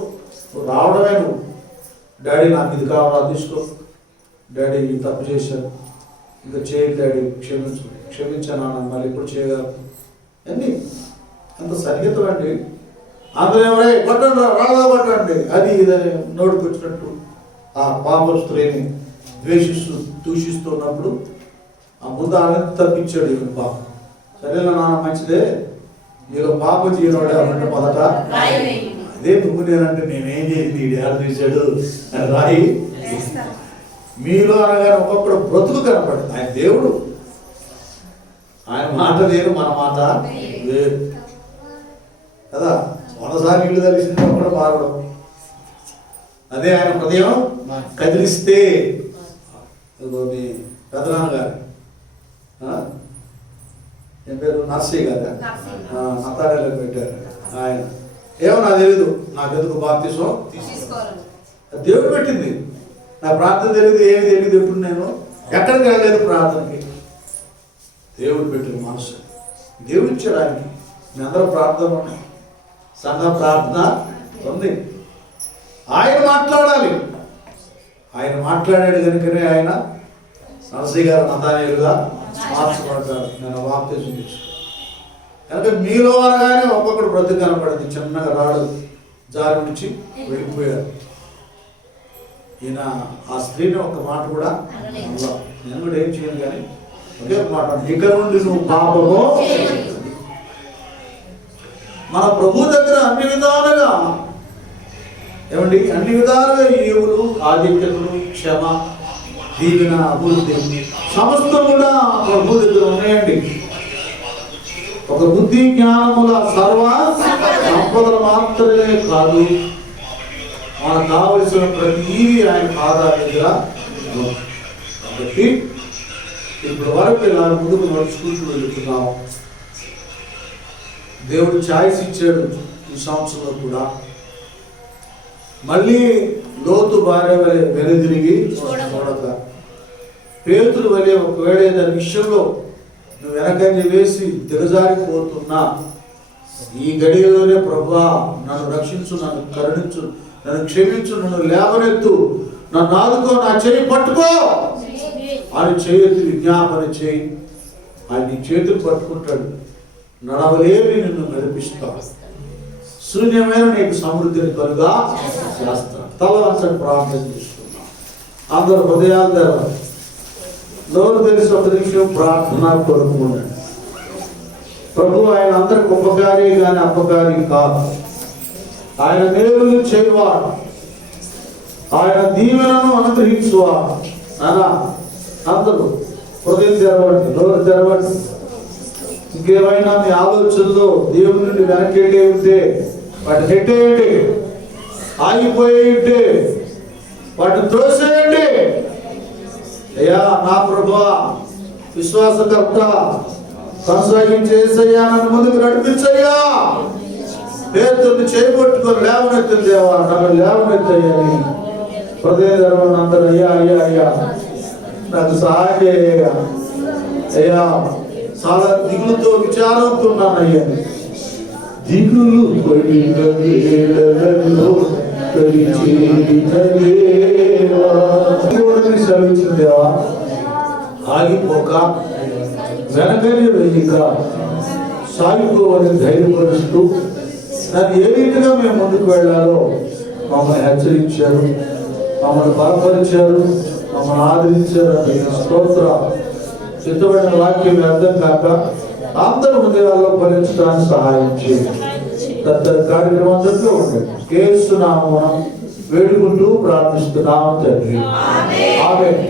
రావడమే నువ్వు. డాడీ నాకు ఇది కావాలా, తీసుకో. డాడీ ఇది తప్పు చేశాను, ఇంకా చేయండి డాడీ, క్షమించాను అన్న, మళ్ళీ ఇప్పుడు చేయగలరు అన్నీ. అంత సన్నిహితం అండి. అందులో ఎవరే కొట్టండి, రాళ్ళ కొట్టండి, అది ఇదని నోటికి వచ్చినట్టు ఆ పాప స్త్రీని ద్వేషిస్తూ దూషిస్తున్నప్పుడు ఆ ముందు ఆమెను తప్పించాడు. ఈయన పాపం. సరేనా నాన్న, మంచిదే, నీలో పాప చేయనోడే అన్నట్టు మొదట అదే నువ్వు నేనంటే నేనేం చేసింది ఏడు తీశాడు అని రాయి. మీలో అనగానే ఒక్కొక్కడు బ్రతుకు కనపడింది. ఆయన దేవుడు, ఆయన మాట వేరు, మన మాట వేరు కదా. మనసారి ఇల్లు కలిసింది ఒక్కడు మారడం. అదే ఆయన హృదయం కదిలిస్తే. మీ పెదనాన్న గారు ఏం పేరు, నర్సయ్య గారు, నతాడేలో పెట్టారు. ఆయన ఏమో నాకు తెలీదు, నాకెందుకు బాప్తిసం దేవుడు పెట్టింది. నా ప్రార్థన తెలియదు, ఏమి తెలియదు, ఎప్పుడు నేను ఎక్కడికి వెళ్ళలేదు ప్రార్థనకి. దేవుడు పెట్టిన మనసు దేవుడు ఇచ్చాడు ఆయనకి. మీ అందరూ ప్రార్థన ఉన్నాయి, సంఘ ప్రార్థన ఉంది. ఆయన మాట్లాడాలి. ఆయన మాట్లాడాడు కనుకనే ఆయన నరసయ్య గారు నతానేయులుగా మార్చబడ్డాడు. నేను బాప్తిసం తీసుకున్నాను కనుక మీలో అనగానే ఒక్కొక్కడు బ్రతుకు కనపడింది. చిన్నగా రాడు జారి నుంచి వెళ్ళిపోయారు. ఈయన ఆ స్త్రీని ఒక మాట కూడా నేను కూడా ఏం చేయను, కానీ ఒకే మాట, ఇక నుండి నువ్వు పాపము. మన ప్రభు దగ్గర అన్ని విధాలుగా ఏమండి, అన్ని విధాలుగా ఈవులు, ఆధిక్యతలు, క్షమ, దీవెన, అభివృద్ధి సమస్తం కూడా ప్రభు దగ్గర ఉన్నాయండి. ఒక బుద్ధి జ్ఞానముల సర్వ సంపదలు మాత్రమే కాదు, మనకు కావలసిన ప్రతిదీ ఆయన పాదాల దగ్గర. కాబట్టి ఇప్పుడు వరకు ఇలా ముందుకు నడుచుకుంటూ వెళ్తున్నాం. దేవుడు ఛాయిస్ ఇచ్చాడు ఈ సంవత్సరంలో కూడా. మళ్ళీ లోతు భార్య వలె వెనుదిరిగి చూడక, పేతురు వలె ఒకవేళ ఏదైనా విషయంలో నువ్వు వెనకంజ వేసి దిగజారిపోతున్నా, ఈ గడియలోనే ప్రభువా నన్ను రక్షించు, నన్ను కరుణించు, నన్ను క్షమించు, నన్ను లేవనెత్తు, నన్ను ఆదుకో, నా చేయి పట్టుకో అని చేయొద్దు, విజ్ఞాపన చేయి. ఆయన నీ చేతులు పట్టుకుంటాడు. నడవలేని నిన్ను నడిపిస్తా, శూన్యమైన నీకు సమృద్ధిని కలుగా చేస్తాడు. తల వంచండి, ప్రార్థన చేస్తున్నాం. అందరు హృదయాలు తెరవాలి. నోరు తెలిసి ఒక నిమిషం ప్రార్థన కొరకు ఉండండి. ప్రభు ఆయన అందరికి ఉపకారి కానీ అపకారి కాదు. ఆయన మేలులు చేయవాడు, ఆయన దీవెనను అనుగ్రహించువాడు. అనా అందరూ హృదయం తెరవండి, నోరు తెరవండి. ఇంకేమైనా మీ ఆలోచనలో దేవుని నుండి వెనక్కి వెళ్ళి ఉంటే వాటిని నెట్టేయండి, ఆగిపోయేయండి, వాటిని త్రోసేయండి. అయ్యా నా ప్రభువా, విశ్వాసకర్త, కొనసాగించేసయ్యా, నన్ను ముందుకు నడిపించయ్యా. పేరుని చేయబట్టుకొని లేవనెత్తిన దేవా, నన్ను లేవనెత్తయ్యని హృదయ ధర్మం అందరూ అయ్యా అయ్యా అయ్యా నాకు సహాయం చేయ్యా. అయ్యా చాలా దిగులుతో విచారంతో ఉన్నానయ్యా. దిగులు శ్రమించిన దేవా, ఆగిపోక వెనకని వేయక సాగిపోవని ధైర్యపరుస్తూ నన్ను ఏ రీతిగా మేము ముందుకు వెళ్ళాలో మమ్మల్ని హెచ్చరించారు, మమ్మల్ని బలపరిచారు, మమ్మల్ని ఆదరించారు. స్తోత్ర. చిత్తమైన వాక్యం అర్థం కాక అందరూ హృదయాల్లో ఫలించడానికి సహాయం చేయండి. తదుపరి కార్యక్రమం అంతట్లో ఉండండి. యేసు నామమున వేడుకుంటూ ప్రార్థిస్తున్నాము తండ్రి. ఆమేన్.